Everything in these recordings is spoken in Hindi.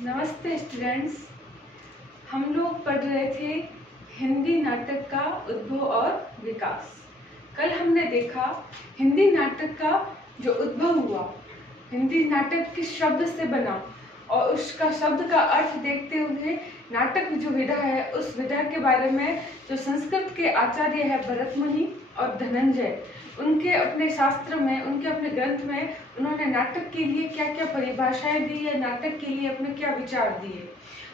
नमस्ते स्टूडेंट्स। हम लोग पढ़ रहे थे हिंदी नाटक का उद्भव और विकास। कल हमने देखा हिंदी नाटक का जो उद्भव हुआ, हिंदी नाटक किस शब्द से बना और उसका शब्द का अर्थ देखते हुए नाटक जो विधा है उस विधा के बारे में जो संस्कृत के आचार्य है भरत मुनि और धनंजय, उनके अपने शास्त्र में, उनके अपने ग्रंथ में उन्होंने नाटक के लिए क्या क्या परिभाषाएं दी है, नाटक के लिए अपने क्या विचार दिए।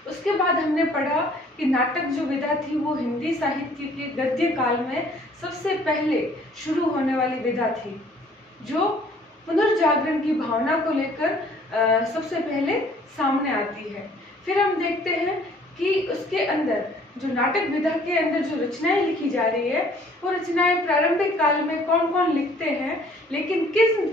उसके बाद हमने पढ़ा कि नाटक जो विधा थी वो हिंदी साहित्य के गद्य काल में सबसे पहले शुरू होने वाली विधा थी, जो पुनर्जागरण की भावना को लेकर सबसे पहले सामने आती है। फिर हम देखते हैं कि उसके अंदर जो नाटक विधा के अंदर जो रचनाएं लिखी जा रही है वो रचनाएं प्रारंभिक काल में कौन कौन लिखते हैं, लेकिन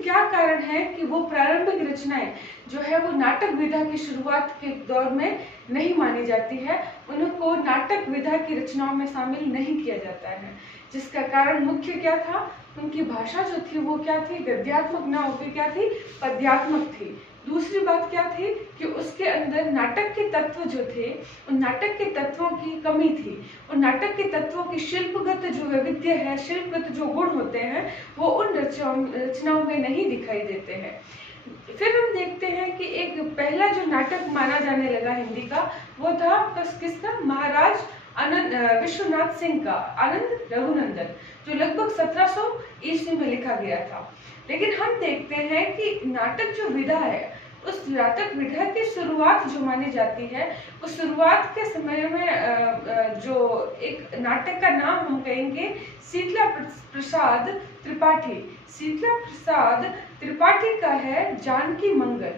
क्या कारण है कि वो प्रारंभिक रचनाएं जो है वो नाटक विधा की शुरुआत के दौर में नहीं मानी जाती है, उनको नाटक विधा की रचनाओं में शामिल नहीं किया जाता है। जिसका कारण मुख्य क्या था, उनकी भाषा जो थी वो क्या थी, गद्यात्मक न होकर क्या थी, पद्यात्मक थी। दूसरी बात क्या थी कि उसके अंदर नाटक के तत्व जो थे, उन नाटक के तत्वों की कमी थी। उन नाटक के तत्वों की शिल्पगत जो वैविध्य है, शिल्पगत जो गुण होते हैं वो उन रचनाओं में नहीं दिखाई देते हैं। फिर हम देखते हैं कि एक पहला जो नाटक माना जाने लगा हिंदी का वो था किसका, महाराज आनंद विश्वनाथ सिंह का आनंद रघुनंदन, जो लगभग 1700 ईस्वी में लिखा गया था। लेकिन हम देखते हैं कि नाटक जो विधा है, उस नाटक विधा की शुरुआत जो मानी जाती है, उस शुरुआत के समय में जो एक नाटक का नाम हम कहेंगे शीतला प्रसाद त्रिपाठी, शीतला प्रसाद त्रिपाठी का है जानकी मंगल।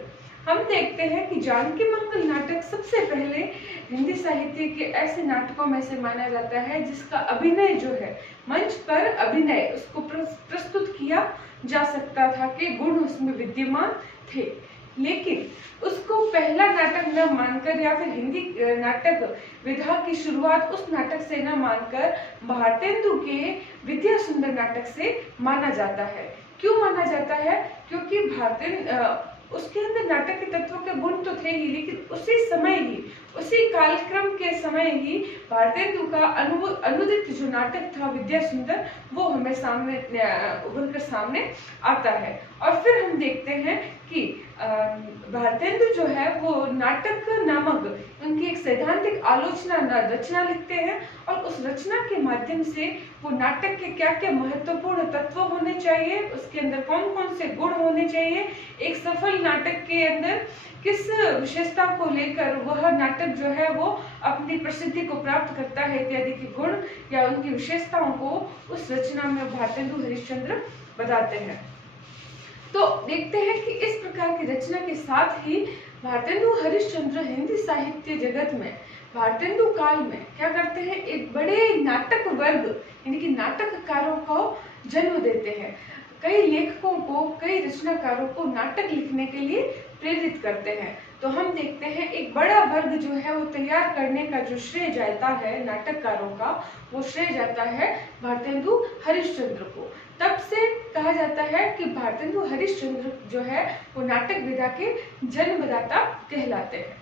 हम देखते हैं कि जानकी मंगल नाटक सबसे पहले हिंदी साहित्य के ऐसे नाटकों में से माना जाता है जिसका अभिनय जो है, मंच पर अभिनय उसको प्रस्तुत किया जा सकता था कि गुण उसमें विद्यमान थे। लेकिन उसको पहला नाटक न मानकर या फिर हिंदी नाटक विधा की शुरुआत उस नाटक से न मानकर भारतेंदु के विद्या सुंदर नाटक से माना जाता है। क्यों माना जाता है? क्योंकि भारतेंदु उसके अंदर नाटक के तत्वों के गुण तो थे ही, लेकिन उसी समय ही, उसी कालक्रम के समय ही भारतेंदु का अनुदित जो नाटक था विद्या सुंदर, वो हमें सामने उभर कर सामने आता है। और फिर हम देखते हैं कि भारतेंदु जो है वो नाटक नामक उनकी एक सैद्धांतिक आलोचना रचना लिखते हैं और उस रचना के माध्यम से वो नाटक के क्या क्या महत्वपूर्ण तत्व होने चाहिए, उसके अंदर कौन कौन से गुण होने चाहिए, एक सफल नाटक के अंदर किस विशेषता को लेकर वह नाटक जो है वो अपनी प्रसिद्धि को प्राप्त करता है इत्यादि के गुण या उनकी विशेषताओं को उस रचना में भारतेंदु हरिश्चंद्र बताते हैं। तो देखते हैं कि इस प्रकार की रचना के साथ ही भारतेंदु हरिश्चंद्र हिंदी साहित्य जगत में भारतेंदु काल में क्या करते हैं, एक बड़े नाटक वर्ग यानी कि नाटककारों को जन्म देते हैं। कई लेखकों को, कई रचनाकारों को नाटक लिखने के लिए प्रेरित करते हैं। तो हम देखते हैं एक बड़ा वर्ग जो है वो तैयार करने का जो श्रेय जाता है नाटककारों का, वो श्रेय जाता है भारतेंदु हरिश्चंद्र को। तब से कहा जाता है कि भारतेंदु हरिश्चंद्र जो है वो नाटक विधा के जन्मदाता कहलाते हैं।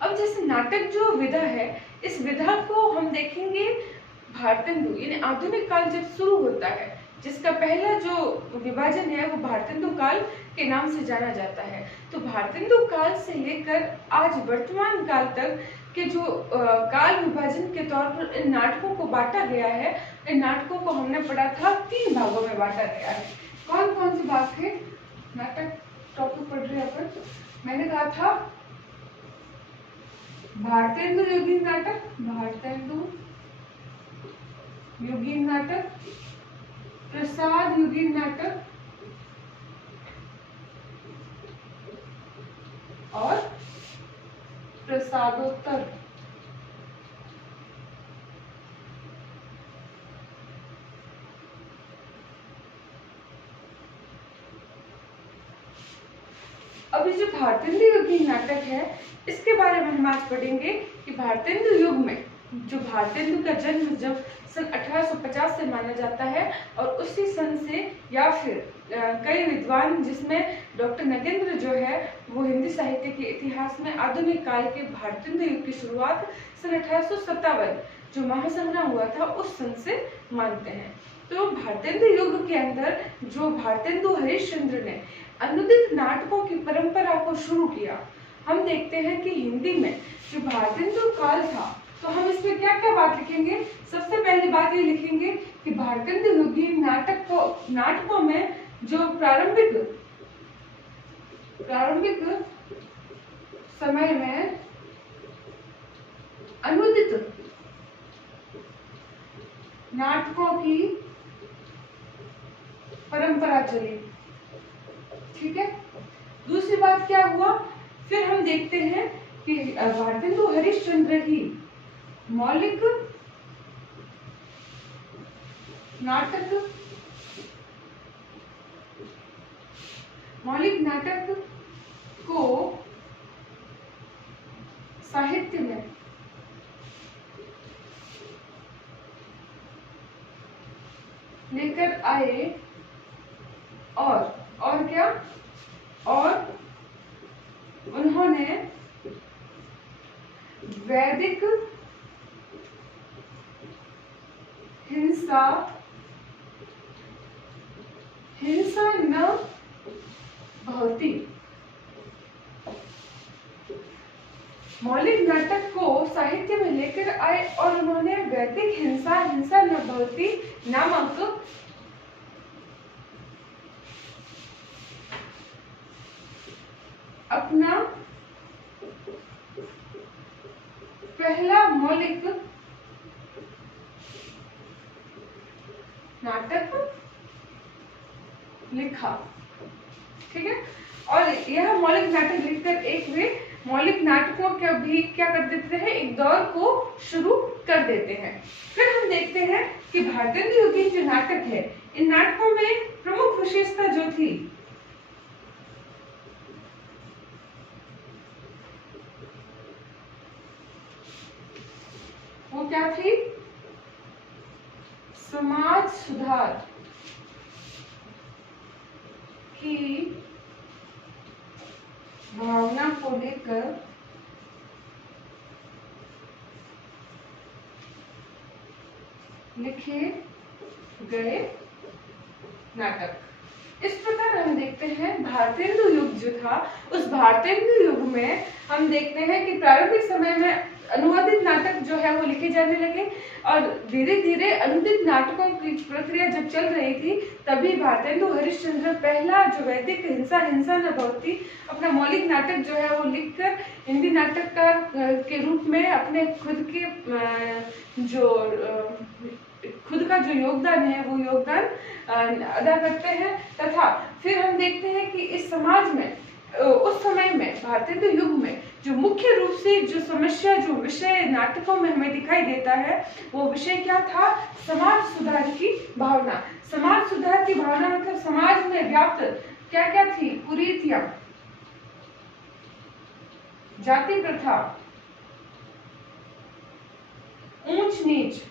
अब जैसे नाटक जो विधा है, इस विधा को हम देखेंगे भारतेंदु यानी आधुनिक काल जब शुरू होता है, जिसका पहला जो विभाजन है वो भारतेंदु काल के नाम से जाना जाता है। तो भारतेंदु काल से लेकर आज वर्तमान काल तक के जो काल विभाजन के तौर पर इन नाटकों को बांटा गया है, इन नाटकों को हमने पढ़ा था 3 भागों में बांटा गया है। कौन कौन से भाग थे? नाटक टॉपिक पढ़ रहे अपन, मैंने कहा था भारतेंदु युगीन नाटक, भारतेंदु युगीन नाटक, प्रसाद युगीन नाटक और प्रसादोत्तर। अब ये जो भारतेंदु युगीन नाटक है, इसके बारे में हम आज पढ़ेंगे कि भारतेंदु युग में जो भारतेंदु का जन्म जब सन 1850 से माना जाता है, और उसी सन से या फिर कई विद्वान जिसमें डॉक्टर नगेंद्र जो है वो हिंदी साहित्य के इतिहास में आधुनिक काल के भारतेंदु युग की शुरुआत सन 1857 जो महासंग्राम हुआ था उस सन से मानते हैं। तो भारतेंदु युग के अंदर जो भारतेंदु हरिश्चंद्र ने अनुदित नाटकों की परंपरा को शुरू किया, हम देखते हैं कि हिंदी में जो भारतेंदु काल था तो हम इसमें क्या क्या बात लिखेंगे। सबसे पहली बात ये लिखेंगे कि भारतेंदु युगीन नाटकों में जो प्रारंभिक समय में अनुदित नाटकों की परंपरा चली। ठीक है, दूसरी बात क्या हुआ, फिर हम देखते हैं कि भारतेंदु हरिश्चंद्र ही मौलिक नाटक को साहित्य में लेकर आए और क्या, और उन्होंने वैदिक हिंसा न भवति, मौलिक नाटक को साहित्य में लेकर आए और उन्होंने वैदिक हिंसा न भवति नामक अपना पहला मौलिक नाटक लिखा। ठीक है, और यह मौलिक नाटक लिखकर एक वे मौलिक नाटकों का भी क्या कर देते हैं, एक दौर को शुरू कर देते हैं। फिर हम देखते हैं कि भारतेंदु युगीन जो नाटक है, इन नाटकों में प्रमुख विशेषता जो थी वो क्या थी, समाज सुधार की भावना को लेकर लिखे गए नाटक। इस प्रकार हम देखते हैं भारतेंदु युग जो था, उस भारतेंदु युग में हम देखते हैं कि प्रारंभिक समय में अनुवादित नाटक जो है वो लिखे जाने लगे, और धीरे धीरे अनुदित नाटकों की प्रक्रिया जब चल रही थी तभी भारतेंदु हरिश्चंद्र पहला जो वैदिक हिंसा न भवति अपना मौलिक नाटक जो है वो लिखकर हिंदी नाटक का के रूप में अपने खुद का जो योगदान है वो योगदान अदा करते हैं। तथा फिर हम देखते हैं कि इस समाज में उस समय में भारतेंदु युग में जो मुख्य रूप से जो समस्या जो विषय नाटकों में हमें दिखाई देता है वो विषय क्या था, समाज सुधार की भावना। समाज सुधार की भावना मतलब समाज में व्याप्त क्या क्या थी, कुरीतियां, जाति प्रथा, ऊंच नीच,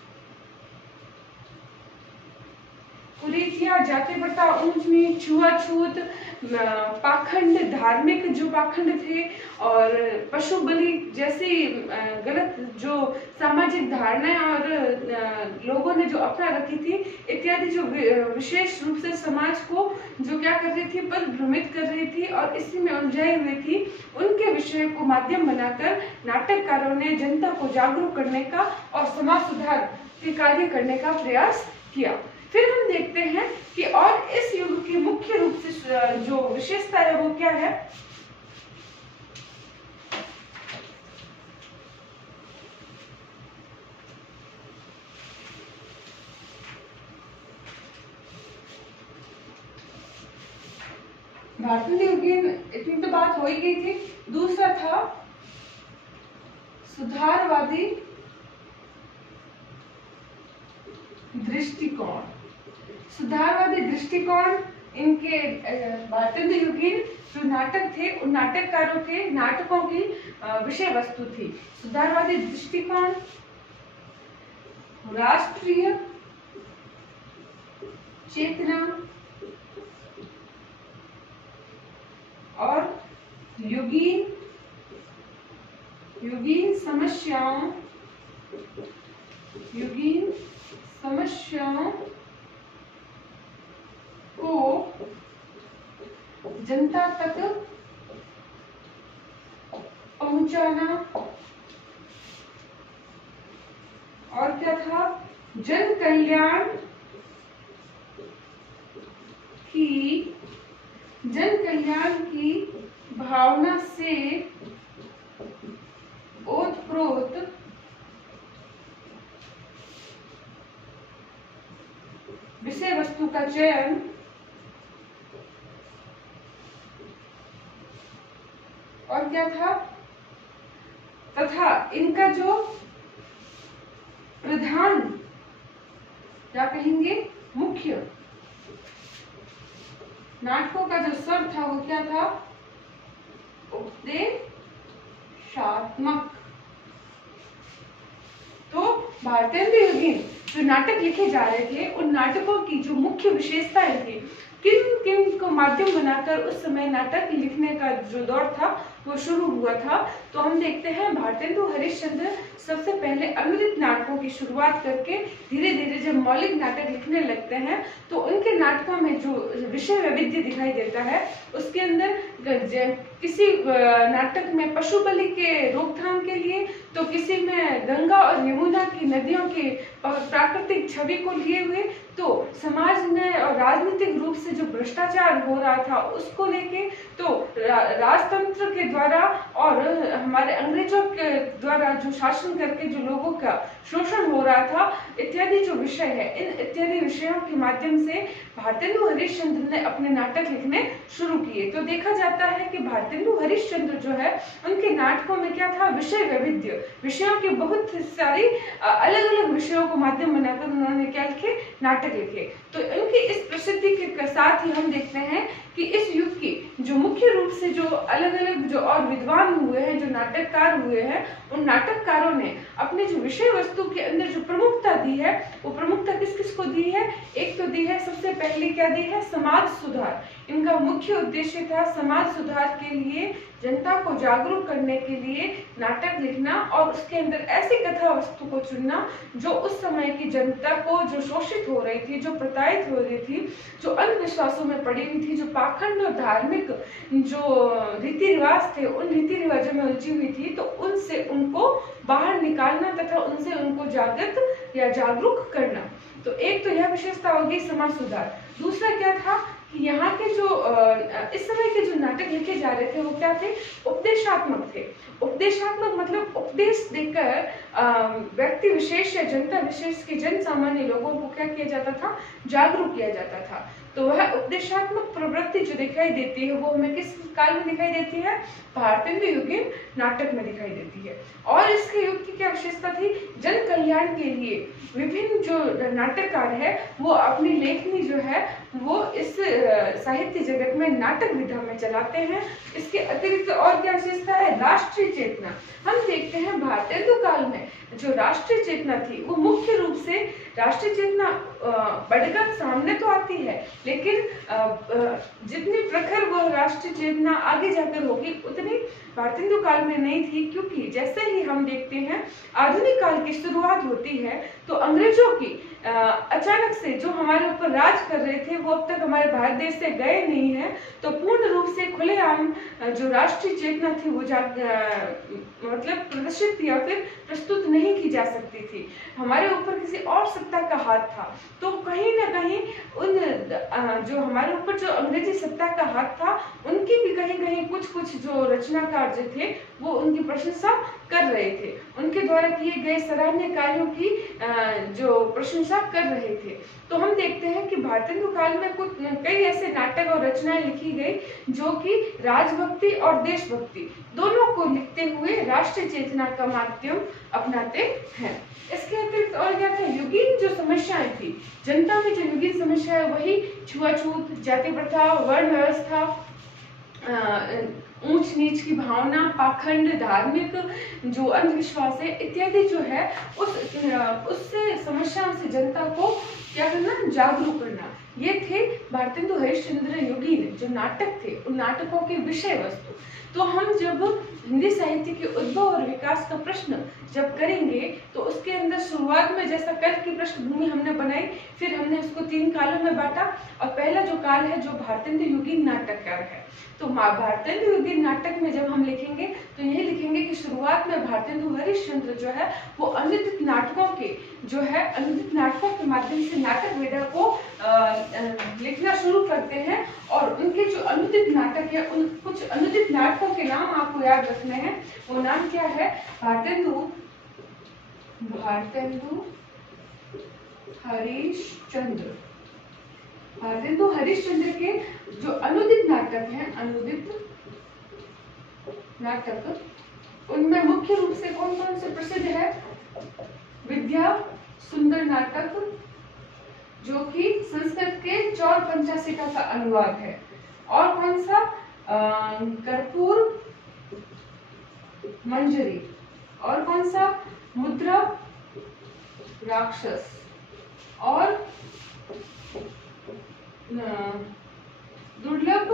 कुरीतियां, जाति प्रथा, ऊंच नीच, छुआछूत, पाखंड, धार्मिक जो पाखंड थे, और पशु बलि जैसी गलत जो सामाजिक धारणाएं और लोगों ने जो अपना रखी थी इत्यादि, जो विशेष रूप से समाज को जो क्या कर रही थी, पद भ्रमित कर रही थी और इसी में उलझाई हुई थी, उनके विषय को माध्यम बनाकर नाटककारों ने जनता को जागरूक करने का और समाज सुधार के कार्य करने का प्रयास किया। फिर हम देखते हैं कि और इस युग की मुख्य रूप से जो विशेषता है वो क्या है, भारतेंदु युगीन इतनी तो बात हो ही गई थी। दूसरा था सुधारवादी दृष्टिकोण। सुधारवादी दृष्टिकोण इनके भारतेंदु युगीन जो नाटक थे उन नाटककारों के नाटकों की विषय वस्तु थी। सुधारवादी दृष्टिकोण राष्ट्रीय चेतना और युगीन समस्याओं को जनता तक पहुंचाना। और क्या था? जन कल्याण की भावना से ओतप्रोत विषय वस्तु का चयन और क्या था? तथा इनका जो प्रधान, क्या कहेंगे, मुख्य नाटकों का जो स्वर था वो क्या था? उपदेशात्मक। तो भारतेंदु युगीन जो नाटक लिखे जा रहे थे, उन नाटकों की जो मुख्य विशेषताएं थी, किन किन को माध्यम बनाकर उस समय नाटक लिखने का जो दौर था वो शुरू हुआ था। तो हम देखते हैं भारतेंदु हरिश्चंद्र सबसे पहले अमृत नाटकों की शुरुआत करके धीरे धीरे जब मौलिक नाटक लिखने लगते हैं तो उनके नाटकों में जो विषय वैविध्य दिखाई देता है, उसके अंदर किसी नाटक में पशु बलि के रोकथाम के लिए, तो किसी में गंगा और यमुना की नदियों की प्राकृतिक छवि को लिए हुए, तो समाज में और राजनीतिक रूप से जो भ्रष्टाचार हो रहा था उसको लेके, तो राजतंत्र के द्वारा और हमारे अंग्रेजों के द्वारा जो शासन करके जो लोगों का शोषण हो रहा था, इत्यादि जो विषय है, इन इत्यादि विषयों के माध्यम से भारतेंदु हरिश्चंद्र ने अपने नाटक लिखने शुरू किए। तो देखा जाता है कि भारतेंदु हरिश्चंद्र जो है, उनके नाटकों में क्या था? विषय वैविध्य, विषयों की बहुत सारी अलग अलग विषयों को माध्यम बनाकर उन्होंने क्या लिखे? नाटक लिखे। तो इनकी इस प्रसिद्धि के साथ ही हम देखते हैं कि इस युग की जो मुख्य रूप से जो अलग अलग जो और विद्वान हुए हैं, जो नाटककार हुए हैं, उन नाटककारों ने अपने जो विषय वस्तु के अंदर जो प्रमुखता दी है, वो प्रमुखता किस किस को दी है? एक तो दी है, सबसे पहले क्या दी है? समाज सुधार। इनका मुख्य उद्देश्य था समाज सुधार के लिए, जनता को जागरूक करने के लिए नाटक लिखना और उसके अंदर ऐसी कथा वस्तु को चुनना जो उस समय की जनता को जो शोषित हो रही थी, जो प्रताड़ित हो रही थी, जो अंधविश्वासों में पड़ी हुई थी, जो पाखंड और धार्मिक जो रीति रिवाज थे, उन रीति रिवाजों में उलझी हुई थी, तो उनसे उनको बाहर निकालना तथा उनसे उनको जागृत या जागरूक करना। तो एक तो यह विशेषता होगी समाज सुधार। दूसरा क्या था कि यहाँ के जो इस समय के जो नाटक लिखे जा रहे थे वो क्या थे? उपदेशात्मक थे। उपदेशात्मक मतलब उपदेश देकर व्यक्ति विशेष या जनता विशेष के जन सामान्य लोगों को क्या किया जाता था? जागरूक किया जाता था। तो वह उपदेशात्मक प्रवृत्ति जो दिखाई देती है वो हमें किस काल में दिखाई देती है? भारतेंदु युगीन नाटक में दिखाई देती है। और इसके युग की क्या विशेषता थी? जन कल्याण के लिए विभिन्न जो नाटककार है वो अपनी लेखनी जो है वो इस साहित्य जगत में नाटक विधा में चलाते हैं। इसके अतिरिक्त और क्या विशेषता है? राष्ट्रीय चेतना। हम देखते हैं भारतेंदु काल में जो राष्ट्रीय चेतना थी वो मुख्य रूप से राष्ट्रीय चेतना बढ़कर सामने तो आती है, लेकिन जितनी प्रखर वो राष्ट्रीय चेतना आगे जाकर होगी उतनी भारतेंदु काल में नहीं थी, क्योंकि जैसे ही हम देखते हैं आधुनिक काल की शुरुआत होती है तो अंग्रेजों की अचानक से जो हमारे ऊपर राज कर रहे थे वो अब तक हमारे भारत देश से गए नहीं है, तो पूर्ण रूप से खुलेआम जो राष्ट्रीय चेतना थी वो मतलब प्रदर्शित या फिर प्रस्तुत नहीं की जा सकती थी। हमारे ऊपर किसी और सत्ता का हाथ था, तो कहीं ना कहीं उन जो हमारे ऊपर जो अंग्रेजी सत्ता का हाथ था उनकी भी कहीं कहीं कुछ जो रचनाकार जो थे वो उनकी प्रशंसा कर रहे थे, उनके द्वारा किए गए सराहनीय कार्यों की जो प्रशंसा कर रहे थे। तो हम देखते हैं कि भारतेंदु काल में कुछ कई ऐसे नाटक और रचनाएं लिखी गई जो कि राजभक्ति और देशभक्ति दोनों को लिखते हुए राष्ट्रीय चेतना का माध्यम अपनाते हैं। इसके अतिरिक्त और क्या था? युगीन जो समस्याएं थी, जनता में जो युगीन समस्या है वही छुआछूत, जाति प्रथा, वर्ण व्यवस्था, ऊंच नीच की भावना, पाखंड, धार्मिक जो अंधविश्वास है इत्यादि जो है उससे समस्याओं से जनता को क्या करना, जागरूक करना। ये थे भारतेंदु हरिश्चंद्र योगी जो नाटक थे, उन नाटकों के विषय वस्तु। तो हम जब हिंदी साहित्य के उद्भव और विकास का प्रश्न जब करेंगे तो उसके अंदर शुरुआत में जैसा कल की पृष्ठभूमि हमने बनाई, फिर हमने उसको 3 कालों में बांटा। और पहला जो काल है जो भारतेंदु योगीन नाटककार है, तो भारतेंदु योगीन नाटक में जब हम लिखेंगे तो यही लिखेंगे कि शुरुआत में भारतेंदु हरिश्चंद्र जो है वो अनुदित नाटकों के जो है अनुदित नाटकों के माध्यम से नाटक वेदा को लिखना शुरू करते हैं। और उनके जो अनुदित नाटक है, उन कुछ अनुदित नाटकों के नाम आपको याद रखने हैं। वो नाम क्या है? भारतेंदु हरिश्चंद्र। भारतेंदु हरिश्चंद्र के जो अनुदित नाटक हैं, अनुदित नाटक, उनमें मुख्य रूप से कौन कौन से प्रसिद्ध है? विद्या सुंदर नाटक, जो कि संस्कृत के चौर पंचाशिका का अनुवाद है। और कौन सा? कर्पूर मंजरी। और कौन सा? मुद्रा राक्षस। और दुर्लभ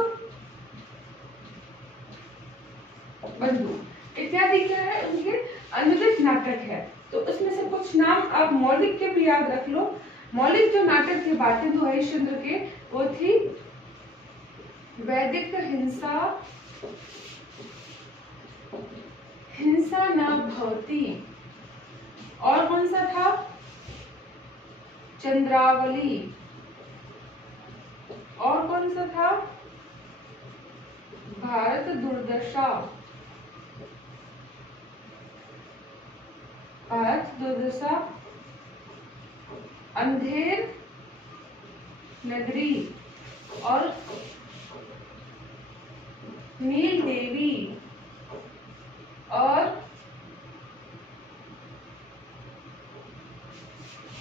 बंधु इत्यादि क्या है? उनके अनुदित नाटक है। तो उसमें से कुछ नाम आप मौलिक के भी याद रख लो। मौलिक जो नाटक थे भारतेंदु हरिश्चंद्र के, वो थी वैदिक हिंसा न भवति। और कौन सा था? चंद्रावली। और कौन सा था? भारत दुर्दशा। भारत दुर्दशा, अंधेर नगरी और नील देवी और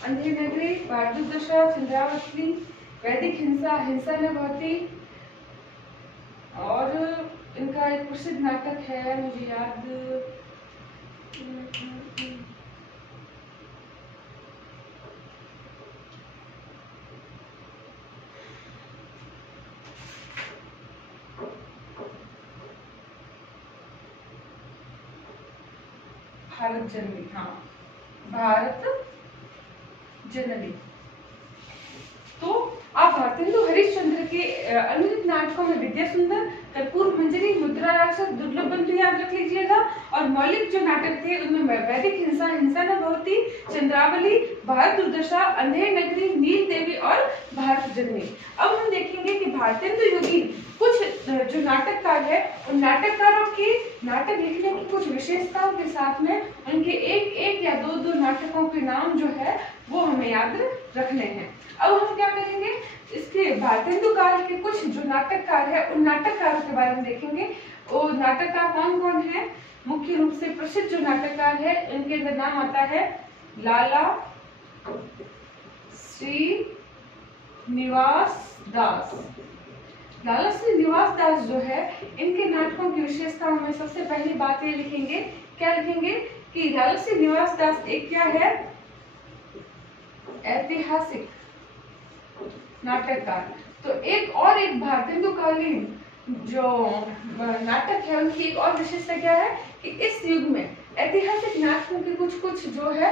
अंधेर नगरी, भारत दुर्दशा, चंद्रावती, वैदिक हिंसा, हिंसा न भवति। और इनका एक प्रसिद्ध नाटक है, मुझे याद भारत जननी। हाँ, भारत जननी। तो आप भारतेंदु हरिश्चंद्र के अनुदित नाटकों में विद्या सुंदर, कर्पूर मंजरी, मुद्रा राक्षस, दुर्लभ बंधु याद रख लीजिएगा। और मौलिक जो नाटक थे उनमें वैदिक हिंसा, हिंसा न भवति, चंद्रावली, भारत दुर्दशा, अंधेर नगरी, नील देवी और भारत जननी। अब हम देखेंगे कि भारतेंदु योगी कुछ जो नाटककार है, उन नाटककारों के नाटक लिखने की कुछ विशेषताओं के साथ में उनके एक या दो नाटकों के नाम जो है वो हमें याद रखने हैं। अब हम क्या करेंगे, इसके भारतेंदु काल के कुछ जो नाटककार है उन नाटककारों के बारे में देखेंगे। वो नाटककार कौन कौन है? मुख्य रूप से प्रसिद्ध जो नाटककार है इनके अंदर नाम आता है लाला श्री निवास दास। लाला श्री निवास दास जो है, इनके नाटकों की विशेषताओं में सबसे पहली बात ये लिखेंगे, क्या लिखेंगे कि लाला श्री निवास दास एक क्या है? ऐतिहासिक नाटककार। तो एक भारतेंदु कालीन जो नाटक है उनकी एक और विशेषता क्या है कि इस युग में ऐतिहासिक नाटकों के कुछ जो है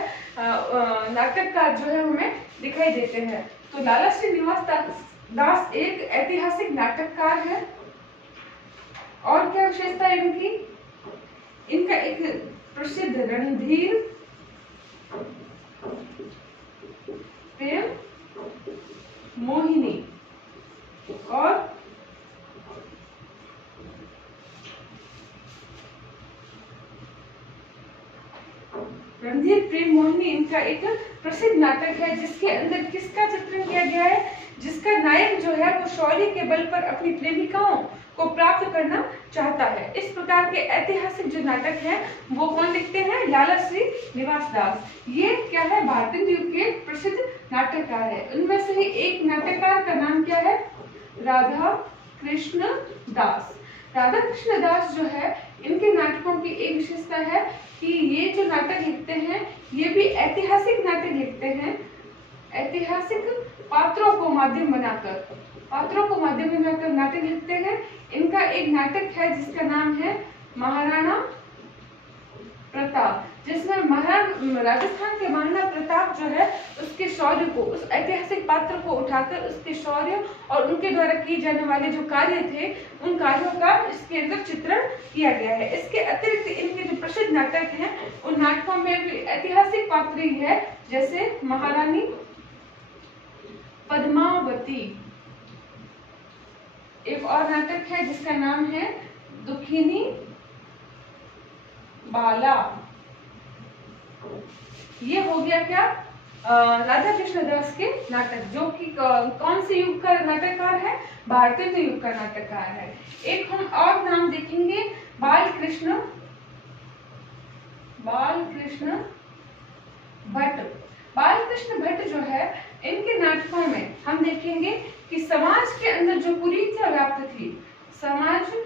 नाटककार जो है हमें दिखाई देते हैं। तो लाला श्री निवास दास एक ऐतिहासिक नाटककार है। और क्या विशेषता है इनकी? इनका एक प्रसिद्ध रणधीर प्रेम मोहिनी और रणधीर प्रेम मोहिनी इनका एक प्रसिद्ध नाटक है, जिसके अंदर किसका चित्रण किया गया है? जिसका नायक जो है वो शौर्य के बल पर अपनी प्रेमिकाओं को प्राप्त करना चाहता है। इस प्रकार के ऐतिहासिक जो नाटक हैं वो कौन लिखते हैं? लाला श्री निवास दास। ये क्या है? भारतेंदु युग के प्रसिद्ध नाटककार है। उनमें से ही एक नाटककार का नाम क्या है? राधा कृष्ण दास। राधा कृष्ण दास जो है, इनके नाटकों की एक विशेषता है कि ये जो नाटक लिखते हैं ये भी ऐतिहासिक नाटक लिखते हैं, ऐतिहासिक पात्रों को माध्यम बनाकर नाटक लिखते हैं। इनका एक नाटक है जिसका नाम है महाराणा प्रताप, जिसमें राजस्थान के महाराणा प्रताप जो है उसके शौर्य को, उस ऐतिहासिक पात्र को उठाकर उसके शौर्य और उनके द्वारा किए जाने वाले जो कार्य थे उन कार्यों का इसके अंदर चित्रण किया गया है। इसके अतिरिक्त इनके जो प्रसिद्ध नाटक हैं उन नाटकों में भी ऐतिहासिक पात्र ही है, जैसे महारानी पद्मावती। एक और नाटक है जिसका नाम है दुखिनी बाला। ये हो गया क्या, राधा कृष्ण दास के नाटक, जो कि कौन से युग का नाटककार है, भारतीय युग का नाटककार है। एक हम और नाम देखेंगे, बालकृष्ण भट्ट। बालकृष्ण भट्ट जो है, इनके नाटकों में हम देखेंगे कि समाज के अंदर जो कुरीतियां व्याप्त थी, सामाजिक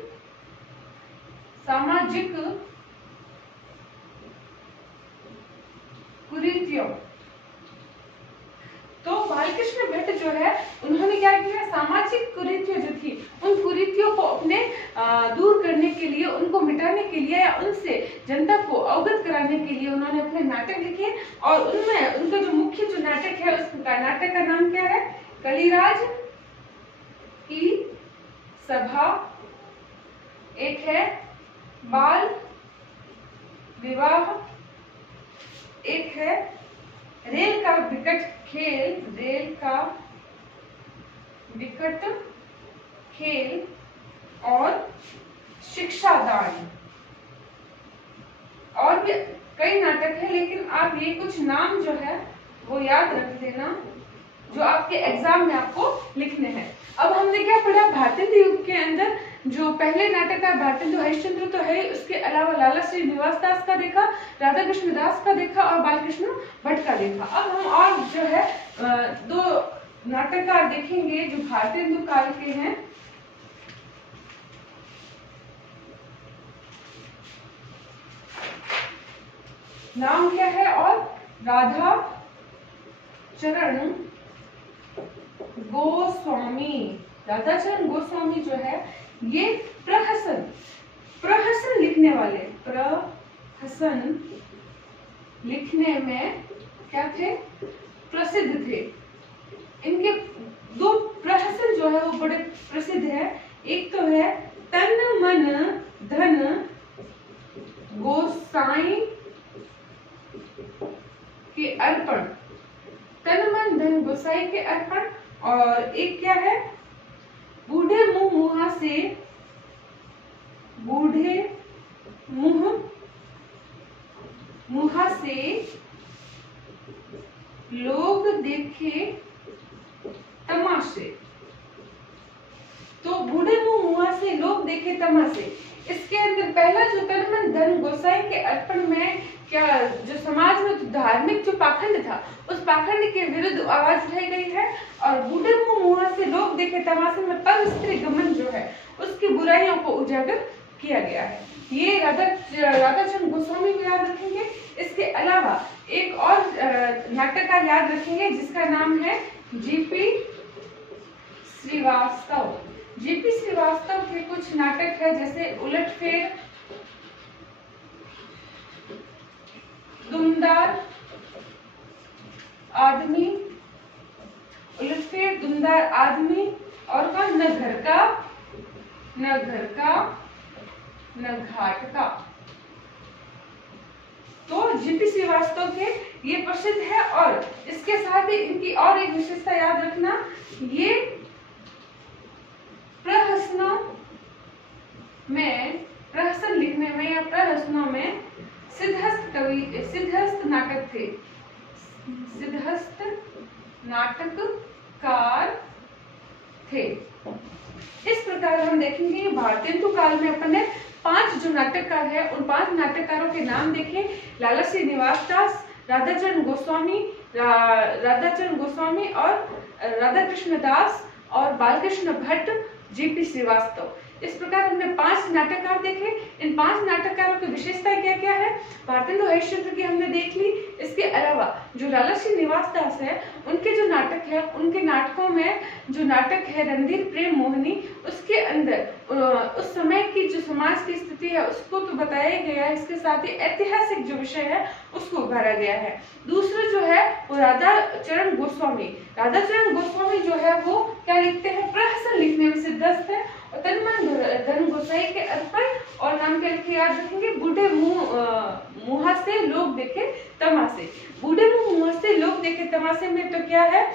कुरीतियों, तो बालकृष्ण भट्ट जो है उन्होंने क्या किया, सामाजिक कुरीतियां जो थी उन कुरीतियों को अपने दूर करने के लिए, उनको मिटाने के लिए या उनसे जनता को अवगत कराने के लिए उन्होंने अपने नाटक लिखे। और उनमें उनका जो मुख्य जो नाटक है, उस नाटक का नाम क्या है, कलिराज की सभा, एक है बाल विवाह, एक है रेल का विकट खेल और शिक्षादान। और भी कई नाटक है, लेकिन आप ये कुछ नाम जो है वो याद रख लेना, जो आपके एग्जाम में आपको लिखने हैं। अब हमने क्या पढ़ा, भारतीय युग के अंदर जो पहले नाटककार भारतेंदु हरिश्चंद्र तो है, उसके अलावा लाला श्रीनिवास दास का देखा, राधा कृष्ण दास का देखा और बालकृष्ण भट्ट का देखा। अब हम और जो है दो नाटककार देखेंगे जो भारतेंदु काल के हैं। नाम क्या है, और राधा चरण गोस्वामी। राधा चरण गोस्वामी जो है ये प्रहसन लिखने वाले, प्रहसन लिखने में क्या थे, प्रसिद्ध थे। इनके दो प्रहसन जो है वो बड़े प्रसिद्ध है। एक तो है तन मन धन गोसाई के अर्पण, तन मन धन गोसाई के अर्पण। और एक क्या है, बूढ़े मुहा से लोग देखे तमाशे। तो बूढ़े मुहा से लोग देखे तमाशे, इसके अंदर पहला जो तन मन धन गोसाई के अर्पण में क्या, जो समाज में धार्मिक जो पाखंड था उस पाखंड के विरुद्ध आवाज उठाई गई है। और बूढ़े मुहा से लोग देखे तमाशे में पर स्त्री गमन जो है उसकी बुराइयों को उजागर किया गया है। ये राधाचंद्र गोस्वामी को याद रखेंगे। इसके अलावा एक और नाटककार याद रखेंगे जिसका नाम है जीपी श्रीवास्तव। जीपी श्रीवास्तव के कुछ नाटक है, जैसे उलटफेर, दुमदार आदमी, उलटफेर, दुमदार आदमी, और का न घर का न घाट का। तो जीपी श्रीवास्तव के ये प्रसिद्ध है। और इसके साथ ही इनकी और एक विशेषता याद रखना, ये प्रहसन लिखने में या प्रहसनों में सिद्धहस्त नाटक थे, सिद्धहस्त नाटककार थे। इस प्रकार हम देखेंगे भारतेंदु काल में अपने 5 जो नाटककार है उन 5 नाटककारों के नाम देखें, लाला श्रीनिवास दास, राधाचरण गोस्वामी और राधा कृष्ण दास और बालकृष्ण भट्ट, जीपी श्रीवास्तव। इस प्रकार हमने 5 नाटककार देखे। इन 5 नाटककारों की विशेषताएं क्या क्या है? भारतेंदु हरिश्चंद्र की हमने देख ली। इसके अलावा जो लाला श्रीनिवास दास है, उनके जो नाटक है, उनके नाटकों में जो नाटक है रणधीर प्रेम मोहिनी, उसके अंदर उस समय की जो समाज की स्थिति है उसको तो बताया गया है, इसके साथ ही ऐतिहासिक जो विषय है उसको उभारा गया है। दूसरा जो है वो राधाचरण गोस्वामी। राधाचरण गोस्वामी जो है वो क्या लिखते हैं? प्रहसन लिखने में सिद्धस्त है। और तनमन धन गोसाई के अर्पण और नाम क्या लिखे याद रखेंगे? बूढ़े मुँह से लोग देखे तमाशे। बूढ़े मुँह से लोग देखे तमाशे में तो क्या है?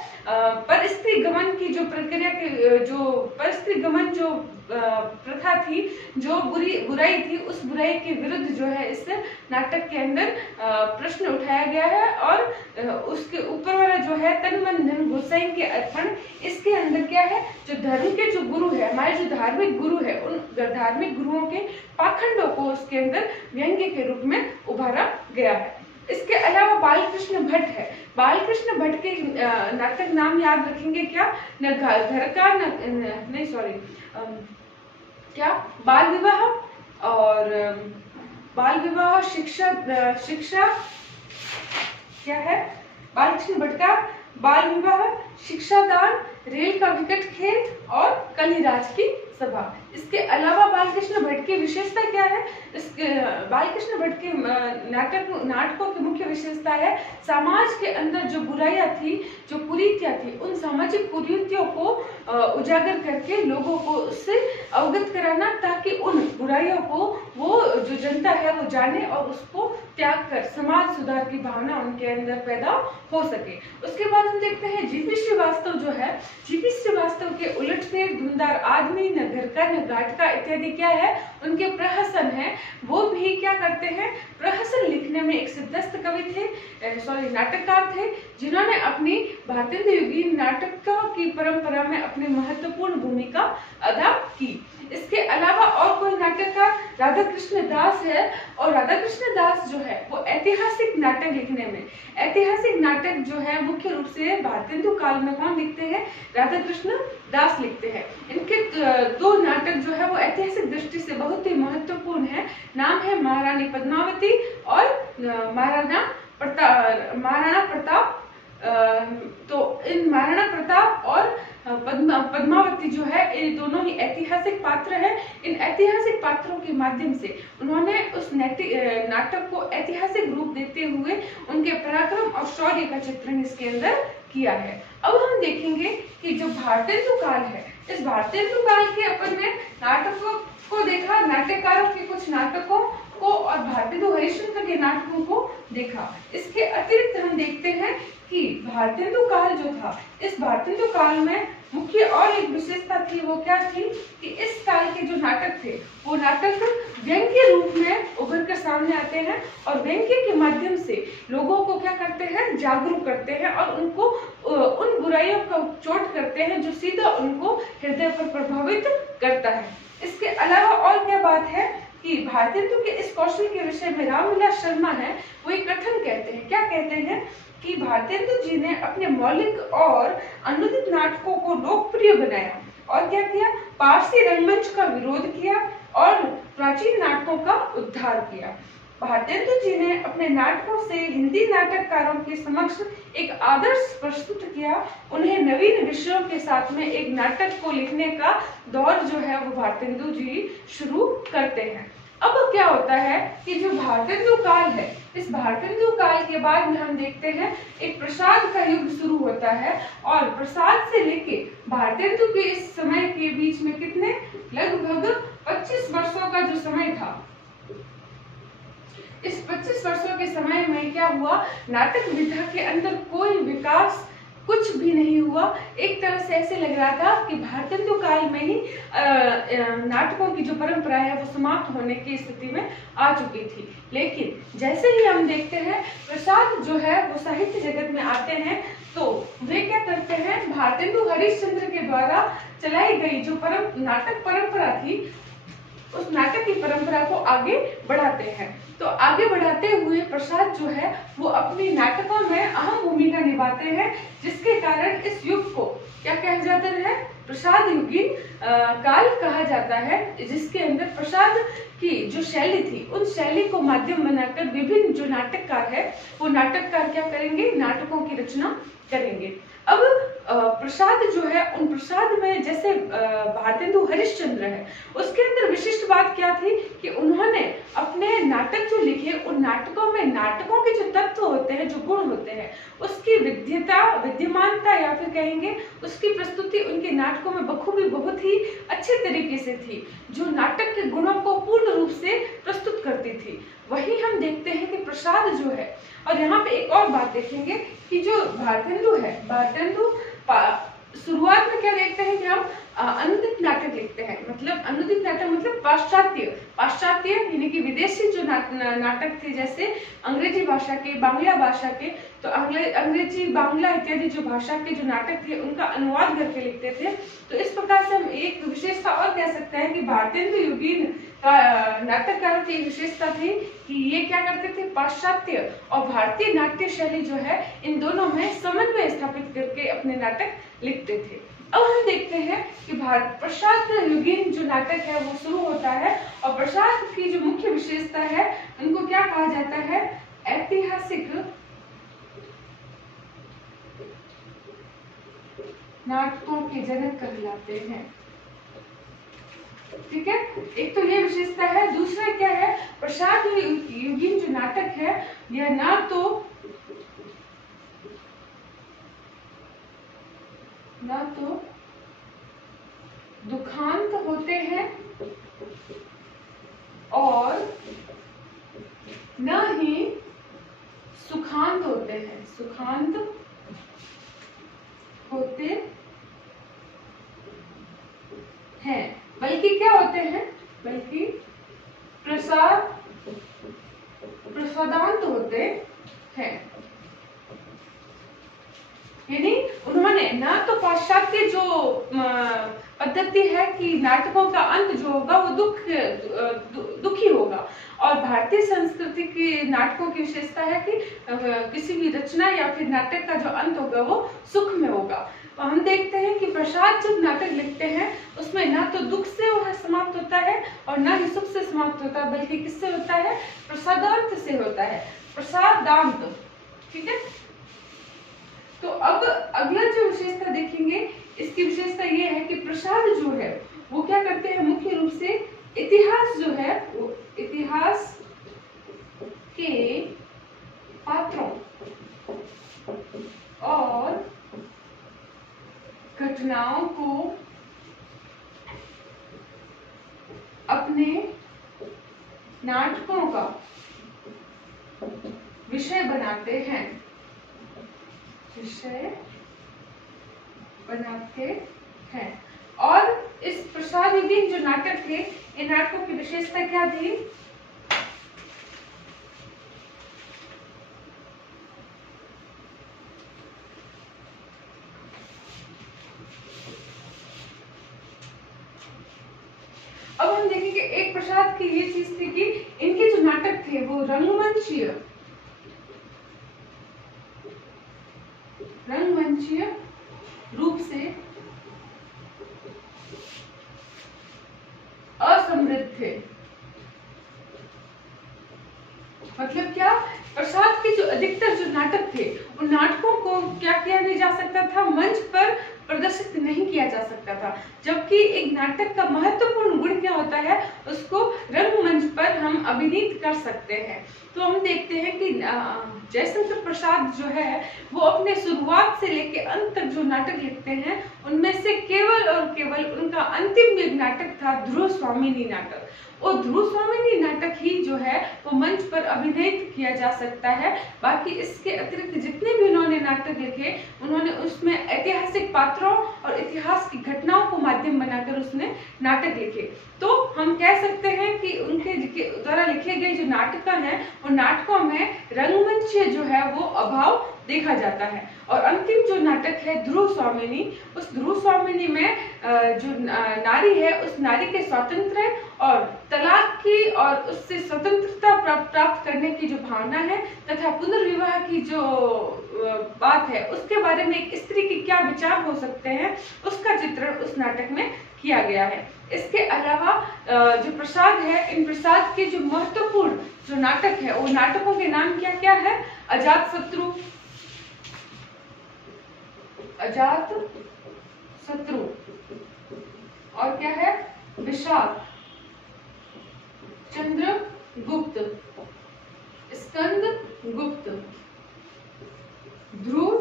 परस्त्री गमन की जो प्रक्रिया के जो परस्त्री गमन जो प्रथा थी, जो बुराई थी, उस बुराई के विरुद्ध जो है इस नाटक के अंदर प्रश्न उठाया गया है। और उसके ऊपर वाला जो है तन मन धन गोसाई के अर्पण, इसके अंदर क्या है? जो धर्म के जो गुरु है, हमारे जो धार्मिक गुरु है, उन धार्मिक गुरुओं के पाखंडों को उसके अंदर व्यंग्य के रूप में उभारा गया है। इसके अलावा बालकृष्ण भट्ट है। बालकृष्ण भट्ट के नाटक नाम याद रखेंगे क्या? न घर का नहीं सॉरी क्या बाल विवाह और बाल विवाह, शिक्षा क्या है? बालकृष्ण भट्ट का बाल विवाह, शिक्षादान, रेल का विकट खेल और कलिराज की सभा। इसके अलावा बालकृष्ण भट्ट की विशेषता क्या है? इसके बालकृष्ण भट्ट के नाटकों की मुख्य विशेषता है समाज के अंदर जो बुराइयां थी, जो कुरीतियां थी, उन सामाजिक कुरीतियों को उजागर करके लोगों को उससे अवगत कराना, ताकि उन बुराइयों को वो जो जनता है वो जाने और उसको त्याग कर समाज सुधार की भावना उनके अंदर पैदा हो सके। उसके बाद हम देखते हैं जीपी श्रीवास्तव जो है, जीपी श्रीवास्तव के उलटफेर, धुंधार आदमी, न घर का न घाट का इत्यादि क्या है? उनके प्रहसन है। वो भी क्या करते हैं? प्रहसन लिखने में एक सिद्धस्त कवि थे, नाटककार थे, जिन्होंने अपनी भारतेंदु युगीन नाटकों की परंपरा में अपनी महत्वपूर्ण भूमिका अदा की। इसके अलावा और कोई नाटककार राधा कृष्ण दास है। और राधा कृष्ण दास जो है वो ऐतिहासिक नाटक लिखने में, ऐतिहासिक नाटक जो है मुख्य रूप से भारतेंदु काल में कौन लिखते हैं? राधा कृष्ण दास लिखते हैं। इनके 2 नाटक जो है वो ऐतिहासिक दृष्टि से बहुत ही महत्वपूर्ण है। नाम है महारानी पद्मावती और महाराणा प्रताप। तो इन महाराणा प्रताप और पद्मावती जो है, ये दोनों ही ऐतिहासिक पात्र हैं। इन ऐतिहासिक पात्रों के माध्यम से उन्होंने उस नाटक को ऐतिहासिक रूप देते हुए उनके पराक्रम और शौर्य का चित्रण इसके अंदर किया है। अब हम देखेंगे कि जो भारतेंदु काल है, इस भारतेंदु काल के अपन ने नाटकों को देखा, नाट्यकारों के कुछ नाटकों को और भारतेंदु हरिश्चंद्र के नाटकों को देखा। इसके अतिरिक्त हम देखते हैं कि भारतेंदु काल जो था, इस भारतेंदु काल में मुख्य और एक विशेषता थी। वो क्या थी कि इस काल के जो नाटक थे वो नाटक व्यंग्य रूप में उभर कर सामने आते हैं और व्यंग्य के माध्यम से लोगों को क्या करते हैं? जागरूक करते हैं और उनको उन बुराइयों का चोट करते हैं जो सीधा उनको हृदय पर प्रभावित करता है। इसके अलावा और क्या बात है कि भारतेंदु के इस कौशल के विषय में रामविलास शर्मा है, वो एक कथन कहते हैं। क्या कहते हैं? कि भारतेंदु जी ने अपने मौलिक और अनुदित नाटकों को लोकप्रिय बनाया और क्या किया? पारसी रंगमंच का विरोध किया और प्राचीन नाटकों का उद्धार किया। भारतेंदु जी ने अपने नाटकों से हिंदी नाटककारों के समक्ष एक आदर्श प्रस्तुत किया। उन्हें नवीन विषयों के साथ में एक नाटक को लिखने का दौर जो है वो भारतेंदु जी शुरू करते हैं। अब क्या होता है कि जो भारतेंदु काल है, इस भारतेंदु काल के बाद में हम देखते हैं एक प्रसाद का युग शुरू होता है। और प्रसाद से लेके भारतेंदु के इस समय के बीच में कितने लगभग 25 वर्षों का जो समय था, इस 25 वर्षों के समय में क्या हुआ? नाटक विधा के अंदर कोई विकास कुछ भी नहीं हुआ। एक तरह से ऐसे लग रहा था कि भारतेंदु काल में ही नाटकों की जो परंपरा है वो समाप्त होने की स्थिति में आ चुकी थी। लेकिन जैसे ही हम देखते हैं प्रसाद जो है वो साहित्य जगत में आते हैं, तो वे क्या करते हैं? भारतेंदु हरिश्चंद्र के द्वारा चलाई गई जो नाटक परंपरा थी, उस नाटक की परंपरा को आगे बढ़ाते हैं। तो आगे बढ़ाते हुए प्रसाद जो है वो अपनी नाटकों में अहम भूमिका निभाते हैं, जिसके कारण इस युग को क्या कहा जाता है, प्रसाद युगीन काल कहा जाता है, जिसके अंदर प्रसाद की जो शैली थी उन शैली को माध्यम बनाकर विभिन्न जो नाटककार है वो नाटककार क्या करेंगे, नाटकों की रचना करेंगे। अब प्रसाद जो है, उन प्रसाद में जैसे भारतेंदु हरिश्चंद्र है, उसके अंदर विशिष्ट बात क्या थी कि उन्होंने अपने नाटक जो लिखे उन नाटकों में नाटकों के जो तत्व होते हैं, जो गुण होते हैं, उसकी विद्यमानता या फिर कहेंगे उसकी प्रस्तुति उनके नाटकों में बखूबी बहुत ही अच्छे तरीके से थी, जो नाटक के गुणों को पूर्ण रूप से प्रस्तुत करती थी। वही हम देखते हैं कि प्रसाद जो है, और यहाँ पे एक और बात देखेंगे कि जो भारतेंदु है, भारतेंदु शुरुआत में क्या देखते हैं कि हम अनुदित नाटक लिखते हैं, मतलब अनुदित नाटक मतलब पाश्चात्य यानी कि विदेशी जो नाटक थे, जैसे अंग्रेजी भाषा के, बांग्ला भाषा के, तो अंग्रेजी बांग्ला इत्यादि जो भाषा के जो नाटक थे उनका अनुवाद करके लिखते थे। तो इस प्रकार से हम एक विशेषता और कह सकते हैं कि भारतेंदु युगीन नाटककारों की विशेषता थी कि ये क्या करते थे, पाश्चात्य और भारतीय नाट्य शैली जो है इन दोनों में समन्वय स्थापित करके अपने नाटक लिखते थे। अब हम देखते हैं कि प्रसाद युगीन जो नाटक है वो शुरू होता है, और प्रसाद की जो मुख्य विशेषता है उनको क्या कहा जाता है, ऐतिहासिक नाटकों के जनक कहलाते हैं। ठीक है, एक तो ये विशेषता है। दूसरा क्या है, प्रसाद युगीन जो नाटक है यह ना तो दुखांत होते हैं और न ही सुखांत होते हैं, सुखांत होते हैं, बल्कि क्या होते हैं, बल्कि प्रसादांत होते हैं। यानी उन्होंने ना तो पाश्चात्य जो पद्धति है कि नाटकों का अंत जो होगा वो दुखी होगा, और भारतीय संस्कृति के नाटकों की विशेषता है कि किसी भी रचना या फिर नाटक का जो अंत होगा वो सुख में होगा। हम देखते हैं कि प्रसाद जब नाटक लिखते हैं उसमें ना तो दुख से वह समाप्त होता है और ना ही सुख से समाप्त होता है, बल्कि किससे होता है, प्रसादांत से होता है, प्रसादांत। ठीक है, तो अब अगला जो विशेषता देखेंगे, इसकी विशेषता ये है कि प्रसाद जो है वो क्या करते हैं, मुख्य रूप से इतिहास जो है वो इतिहास के पात्रों और घटनाओं को अपने नाटकों का विषय बनाते हैं, विषय बनाते हैं। और इस प्रसाद युगीन जो नाटक थे, इन नाटकों की विशेषता क्या थी, अब हम देखेंगे एक प्रसाद की ये चीज थी कि इनके जो नाटक थे वो रंगमंचीय रूप से असमृद्ध थे। मतलब क्या, प्रसाद के जो अधिकतर जो नाटक थे उन नाटकों को क्या किया नहीं जा सकता था, मंच पर प्रदर्शित नहीं किया जा सकता था, जबकि एक नाटक का महत्वपूर्ण गुण क्या होता है, उसको रंगमंच पर हम अभिनीत कर सकते हैं। तो हम देखते हैं कि जयशंकर प्रसाद जो है वो अपने शुरुआत से लेकर अंत तक जो नाटक लिखते हैं उनमें से केवल और केवल उनका अंतिम एक नाटक था ध्रुव स्वामिनी नाटक। और ध्रुव स्वामिनी नाटक ही जो है वो मंच पर अभिनीत किया जा सकता है। बाकी इसके अतिरिक्त जितने भी उन्होंने नाटक लिखे उन्होंने उसमें ऐतिहासिक पात्रों और इतिहास की घटनाओं को माध्यम बनाकर उसने नाटक लिखे। तो हम कह सकते हैं कि उनके द्वारा लिखे गए जो नाटक हैं उन नाटकों में रंगमंच जो है वो अभाव देखा जाता है। और अंतिम जो नाटक है ध्रुव स्वामिनी, उस ध्रुव स्वामिनी में जो नारी है उस नारी के स्वातंत्र्य और तलाक की और उससे स्वतंत्रता प्राप्त करने की जो भावना है तथा पुनर्विवाह की जो बात है उसके बारे में एक स्त्री के क्या विचार हो सकते हैं उसका चित्रण उस नाटक में किया गया है। इसके अलावा जो प्रसाद है, इन प्रसाद के जो महत्वपूर्ण जो नाटक है वो नाटकों के नाम क्या क्या है? अजात शत्रु और क्या है? विशाख, चंद्रगुप्त, स्कंदगुप्त, ध्रुव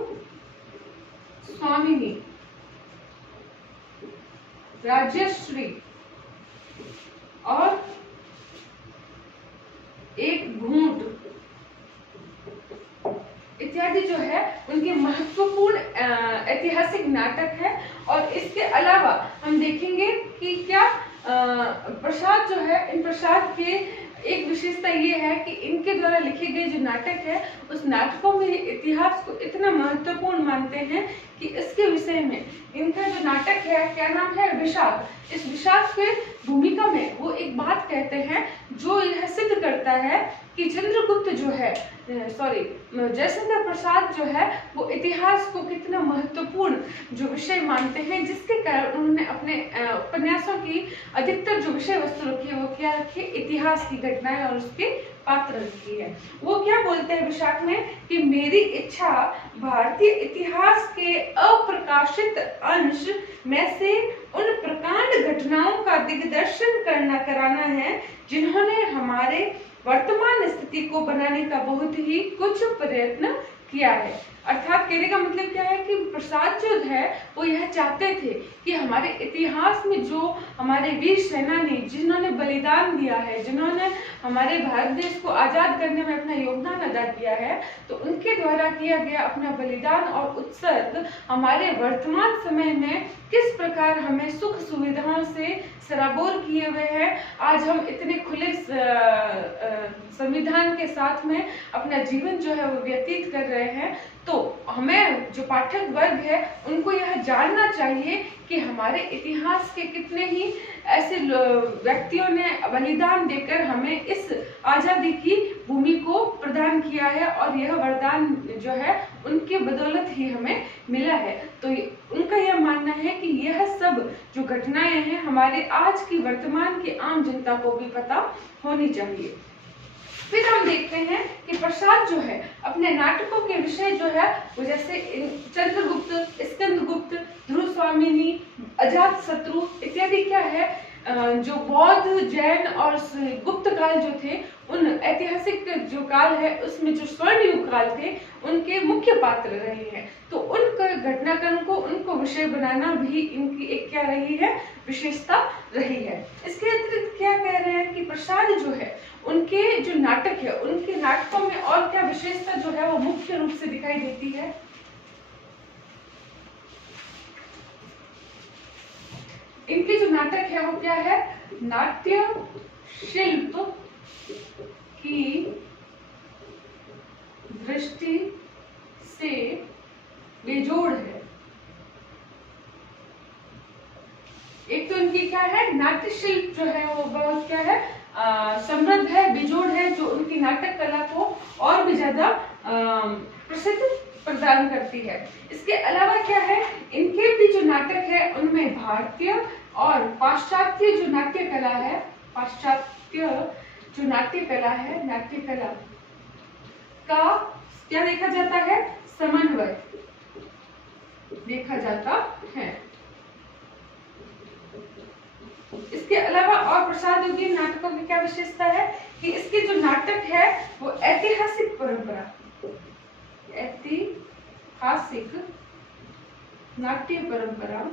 स्वामिनी, राजश्री और एक घूंट इत्यादि जो है उनके महत्वपूर्ण ऐतिहासिक नाटक है। और इसके अलावा हम देखेंगे कि क्या प्रसाद जो है, इन प्रसाद के एक विशेषता ये है कि इनके द्वारा लिखे गए जो नाटक है उस नाटकों में इतिहास को इतना महत्वपूर्ण मानते हैं कि इसके विषय में इनका जो नाटक है क्या नाम है? विशाख। इस विशाख के भूमिका में वो एक बात कहते हैं जो यह सिद्ध करता है कि चंद्रगुप्त जो है जयशंकर प्रसाद जो है वो इतिहास को कितना महत्वपूर्ण जो विषय मानते हैं, जिसके कारण उन्होंने अपने उपन्यासों की अधिकतर जो विषय वस्तु रखी है वो क्या रखी? इतिहास की घटनाएं और उसके पात्र रखी है। वो क्या बोलते हैं विशाख में कि मेरी इच्छा भारतीय इतिहास के अप्रकाशित अंश में से उन प्रकांड घटनाओं का दिग्दर्शन कराना है जिन्होंने हमारे वर्तमान स्थिति को बनाने का बहुत ही कुछ प्रयत्न किया है। अर्थात कहने का मतलब क्या है कि प्रसाद जो है वो यह चाहते थे कि हमारे इतिहास में जो हमारे वीर सेनानी जिन्होंने बलिदान दिया है, जिन्होंने हमारे भारत देश को आजाद करने में अपना योगदान अदा किया है, तो उनके द्वारा किया गया अपना बलिदान और उत्सर्ग हमारे वर्तमान समय में किस प्रकार हमें सुख सुविधाओं से सराबोर किए हुए हैं। आज हम इतने खुले संविधान के साथ में अपना जीवन जो है वो व्यतीत कर रहे हैं। तो हमें जो पाठक वर्ग है उनको यह जानना चाहिए कि हमारे इतिहास के कितने ही ऐसे व्यक्तियों ने बलिदान देकर हमें इस आजादी की भूमि को प्रदान किया है और यह वरदान जो है उनके बदौलत ही हमें मिला है। तो उनका यह मानना है कि यह सब जो घटनाएं हैं हमारे आज की वर्तमान की आम जनता को भी पता होनी चाहिए। फिर हम देखते हैं कि प्रसाद जो है अपने नाटकों के विषय जो है वो जैसे चंद्रगुप्त, स्कंदगुप्त, ध्रुव स्वामिनी, अजात शत्रु इत्यादि क्या है जो बौद्ध, जैन और गुप्त काल जो थे उन ऐतिहासिक जो काल है उसमें जो स्वर्ण युग काल थे उनके मुख्य पात्र रहे हैं। तो उन घटनाक्रम को उनको विषय बनाना भी इनकी एक क्या रही है? विशेषता रही है। इसके अतिरिक्त क्या कह रहे हैं कि प्रसाद जो है उनके जो नाटक है उनके नाटकों में और क्या विशेषता जो है वो मुख्य रूप से दिखाई देती है? इनके जो नाटक है वो क्या है? नाट्य शिल्प की दृष्टि से बेजोड़ है। एक तो इनकी क्या है? नाट्य शिल्प जो है वो बहुत क्या है? समृद्ध है, बेजोड़ है, जो उनकी नाटक कला को और भी ज्यादा प्रसिद्ध प्रदान करती है। इसके अलावा क्या है? इनके भी जो नाटक है उनमें भारतीय और पाश्चात्य जो नाट्य कला है, पाश्चात्य जो नाट्य कला है, नाट्य कला का क्या देखा जाता है? समन्वय देखा जाता है। इसके अलावा और प्रसाद योगी नाटकों की क्या विशेषता है कि इसके जो नाटक है वो ऐतिहासिक परंपरा, ऐतिहासिक नाट्य परंपरा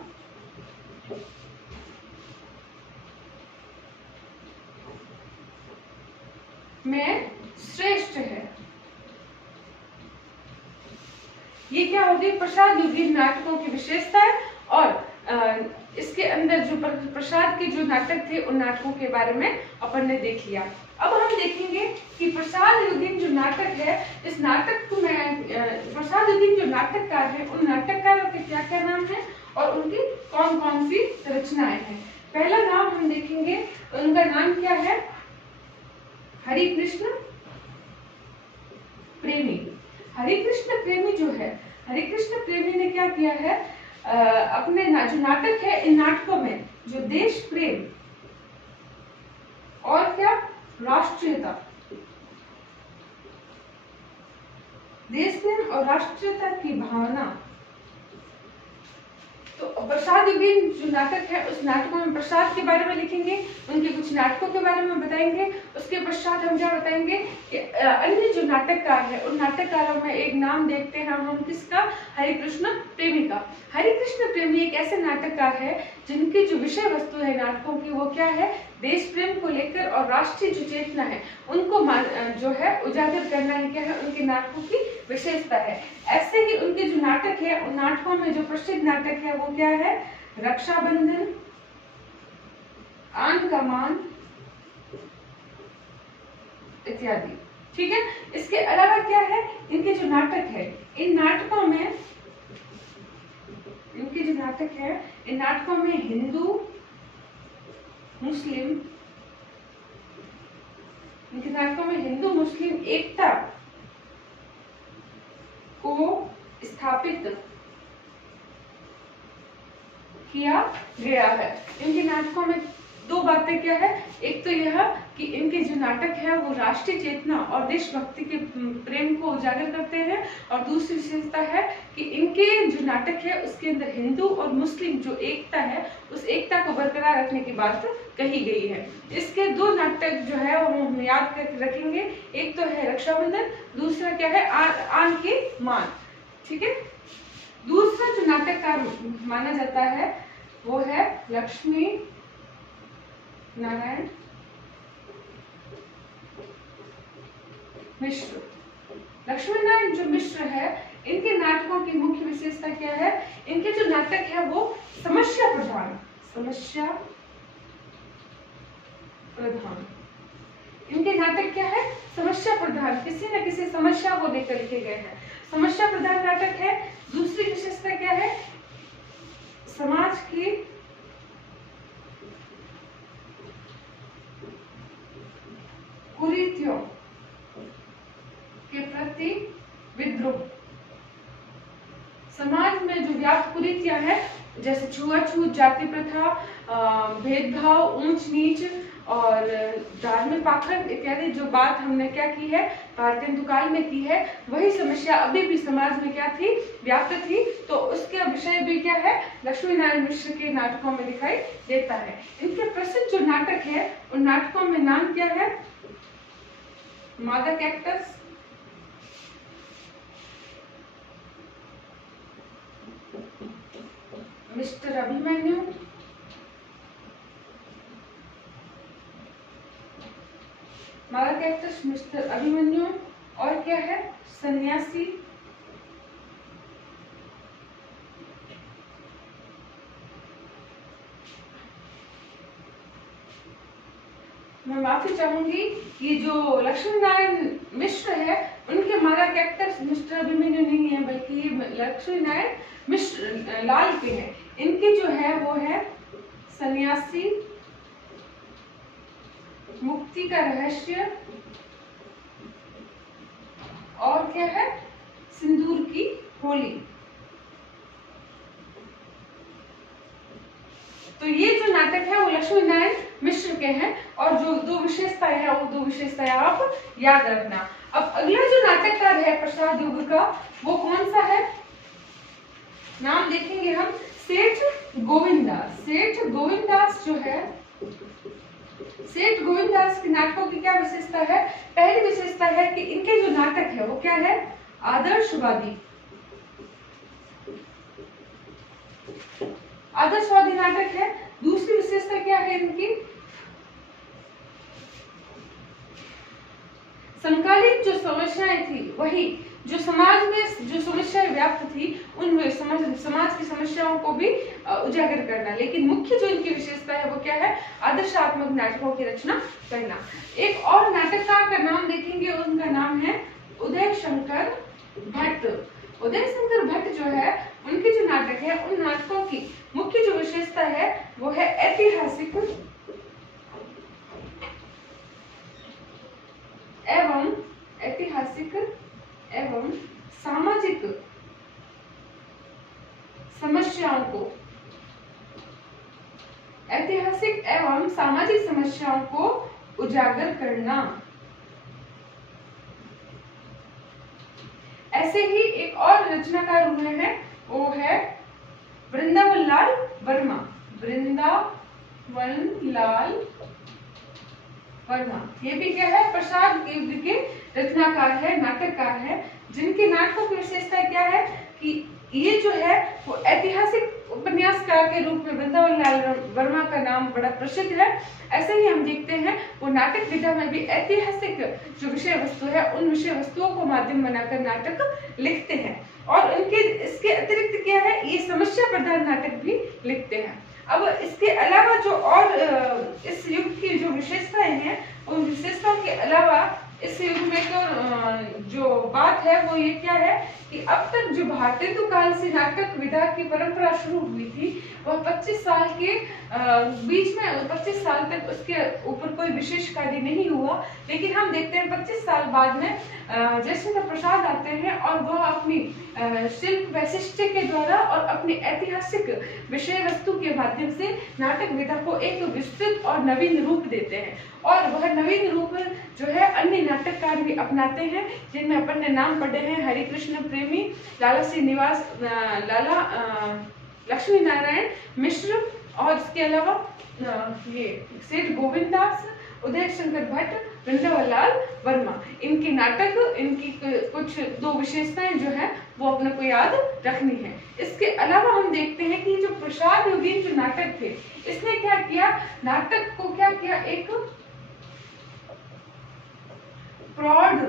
में श्रेष्ठ है। ये क्या होगी? प्रसाद युगीन नाटकों की विशेषता है। और इसके अंदर जो प्रसाद के जो नाटक थे उन नाटकों के बारे में अपन ने देख लिया। अब हम देखेंगे कि प्रसाद युगीन जो नाटक है, इस नाटक में प्रसाद युगीन जो नाटककार है उन नाटककारों के क्या क्या नाम है और उनकी कौन कौन सी रचनाएं हैं। पहला नाम हम हम देखेंगे उनका नाम क्या है, हरिकृष्ण प्रेमी। हरिकृष्ण प्रेमी जो है, हरिकृष्ण प्रेमी ने क्या किया है, अपने जो नाटक है, इन नाटकों में जो देश प्रेम और क्या राष्ट्रीयता, देश प्रेम और राष्ट्रीयता की भावना, तो प्रसाद युगीन जो नाटक है उस नाटकों में प्रसाद के बारे में लिखेंगे, उनके कुछ नाटकों के बारे में बताएंगे। उसके पश्चात हम क्या बताएंगे कि अन्य जो नाटककार है उन नाटककारों में एक नाम देखते हैं हम किसका, हरिकृष्ण प्रेमी का। हरिकृष्ण प्रेमी एक ऐसे नाटककार है जिनकी जो विषय वस्तु है नाटकों की वो क्या है, देश प्रेम को लेकर और राष्ट्रीय जो चेतना है उनको जो है उजागर करना ही क्या है उनके नाटकों की विशेषता है। ऐसे ही उनके जो नाटक है उन नाटकों में जो प्रसिद्ध नाटक है वो क्या है, रक्षाबंधन, आन का मान इत्यादि। ठीक है, इसके अलावा क्या है, इनके जो नाटक है इन नाटकों में, इनके जो नाटक है इन नाटकों में हिंदू मुस्लिम, इनके नाटकों में हिंदू मुस्लिम एकता को स्थापित किया गया है। इनके नाटकों में दो बातें क्या है, एक तो यह कि इनके जो नाटक है वो राष्ट्रीय चेतना और देशभक्ति के प्रेम को उजागर करते हैं, और दूसरी विशेषता है कि इनके जो नाटक है उसके अंदर हिंदू और मुस्लिम जो एकता है उस एकता को बरकरार रखने की बात कही गई है। इसके दो नाटक जो है वो हम याद करके रखेंगे, एक तो है रक्षाबंधन, दूसरा क्या है आन के मान। ठीक है, दूसरा जो नाटककार माना जाता है वो है लक्ष्मी नारायण मिश्र। लक्ष्मी नारायण जो मिश्र है, इनके नाटकों की मुख्य विशेषता क्या है, इनके जो नाटक है वो समस्या प्रधान, समस्या प्रधान, इनके नाटक क्या है, समस्या प्रधान, किसी न किसी समस्या को लेकर लिखे गए हैं, समस्या प्रधान नाटक है। दूसरी विशेषता क्या है, समाज की कुरीतियों के प्रति विद्रोह। समाज में जो व्याप्त कुरीतियां हैं जैसे छुआछूत, जाति प्रथा, भेदभाव, ऊंच नीच और धार्मिक पाखंड इत्यादि जो बात हमने क्या की है भारतीय काल में की है, वही समस्या अभी भी समाज में क्या थी, व्याप्त थी। तो उसके विषय भी क्या है, लक्ष्मी नारायण मिश्र के नाटकों में दिखाई देता है। इनके प्रसिद्ध जो नाटक है उन नाटकों में नाम क्या है, मादा कैक्टस, मिस्टर अभिमन्यु, मादा कैक्टस, मिस्टर अभिमन्यु, और क्या है, सन्यासी, मैं माफी चाहूंगी, ये जो लक्ष्मी नारायण मिश्र है उनके मादा कैक्टस मिस्टर अभिमन्यु नहीं है, बल्कि ये लक्ष्मी नारायण मिश्र लाल के हैं। इनके जो है वो है सन्यासी, मुक्ति का रहस्य, और क्या है, सिंदूर की होली। तो ये जो नाटक है वो लक्ष्मी नारायण मिश्र के हैं, और जो दो विशेषताएं हैं वो दो विशेषताएं आप याद रखना। अब अगला जो नाटककार है प्रसाद युग का वो कौन सा है, नाम देखेंगे हम, सेठ गोविंददास। सेठ गोविंददास जो है, सेठ गोविंददास के नाटकों की क्या विशेषता है, पहली विशेषता है कि इनके जो नाटक है वो क्या है, आदर्शवादी, आदर्शवादी नाटक है। दूसरी विशेषता क्या है इनकी, समकालीन जो समस्याएं थी वही जो समाज में जो समस्याएं व्याप्त थी उन समाज की समस्याओं को भी उजागर करना। लेकिन मुख्य जो इनकी विशेषता है वो क्या है, आदर्शात्मक नाटकों की रचना करना। एक और नाटककार का नाम देखेंगे, उनका नाम है उदय शंकर भट्ट। उदय शंकर भट्ट जो है उनके जो नाटक है उन नाटकों की मुख्य जो विशेषता है वो है ऐतिहासिक एवं ऐतिहासिक एवं सामाजिक समस्याओं को, ऐतिहासिक एवं सामाजिक समस्याओं को उजागर करना। ऐसे ही एक और रचनाकार हुए हैं, वो है वृंदावन लाल वर्मा। वृंदावन लाल वर्मा, ये भी क्या है, प्रसाद युग के रचनाकार है, नाटककार है, जिनके नाटकों की विशेषता क्या है कि ये जो है वो ऐतिहासिक उपन्यासकार के रूप में वृंदावन लाल वर्मा का नाम बड़ा प्रसिद्ध है। ऐसे ही हम देखते हैं वो नाटक विधा में भी ऐतिहासिक जो विषय वस्तु है उन विषय वस्तुओं को माध्यम बनाकर नाटक लिखते हैं। और उनके इसके अतिरिक्त क्या है, ये समस्या प्रधान नाटक भी लिखते हैं। अब इसके अलावा जो और इस युग की जो विशेषताएं हैं, उन विशेषताओं के अलावा इस युग में तो जो बात है वो ये क्या है कि अब तक जो भारतीय काल से नाटक विधा की परंपरा शुरू हुई थी वह 25 साल के बीच में 25 साल तक उसके ऊपर कोई विशेष कार्य नहीं हुआ। लेकिन हम देखते हैं 25 साल बाद में जयशंकर प्रसाद आते हैं और वह अपनी शिल्प वैशिष्ट्य के द्वारा और अपने ऐतिहासिक विषय वस्तु के माध्यम से नाटक विधा को एक विस्तृत और नवीन रूप देते हैं। और वह नवीन रूप जो है अन्य नाटककार भी अपनाते हैं, जिनमें अपन ने नाम पढ़े हैं हरिकृष्ण प्रेमी, लाला श्रीनिवास, लाला लक्ष्मी नारायण मिश्र, और इसके अलावा ये सेठ गोविंद दास, उदय शंकर भट्ट, वृंदावन लाल वर्मा। इनके नाटक, इनकी कुछ दो विशेषताएं जो है वो अपने को याद रखनी है। इसके अलावा हम देखते हैं कि जो प्रसाद योगीन जो नाटक थे, इसने क्या किया, नाटक को क्या किया, एक प्रौढ़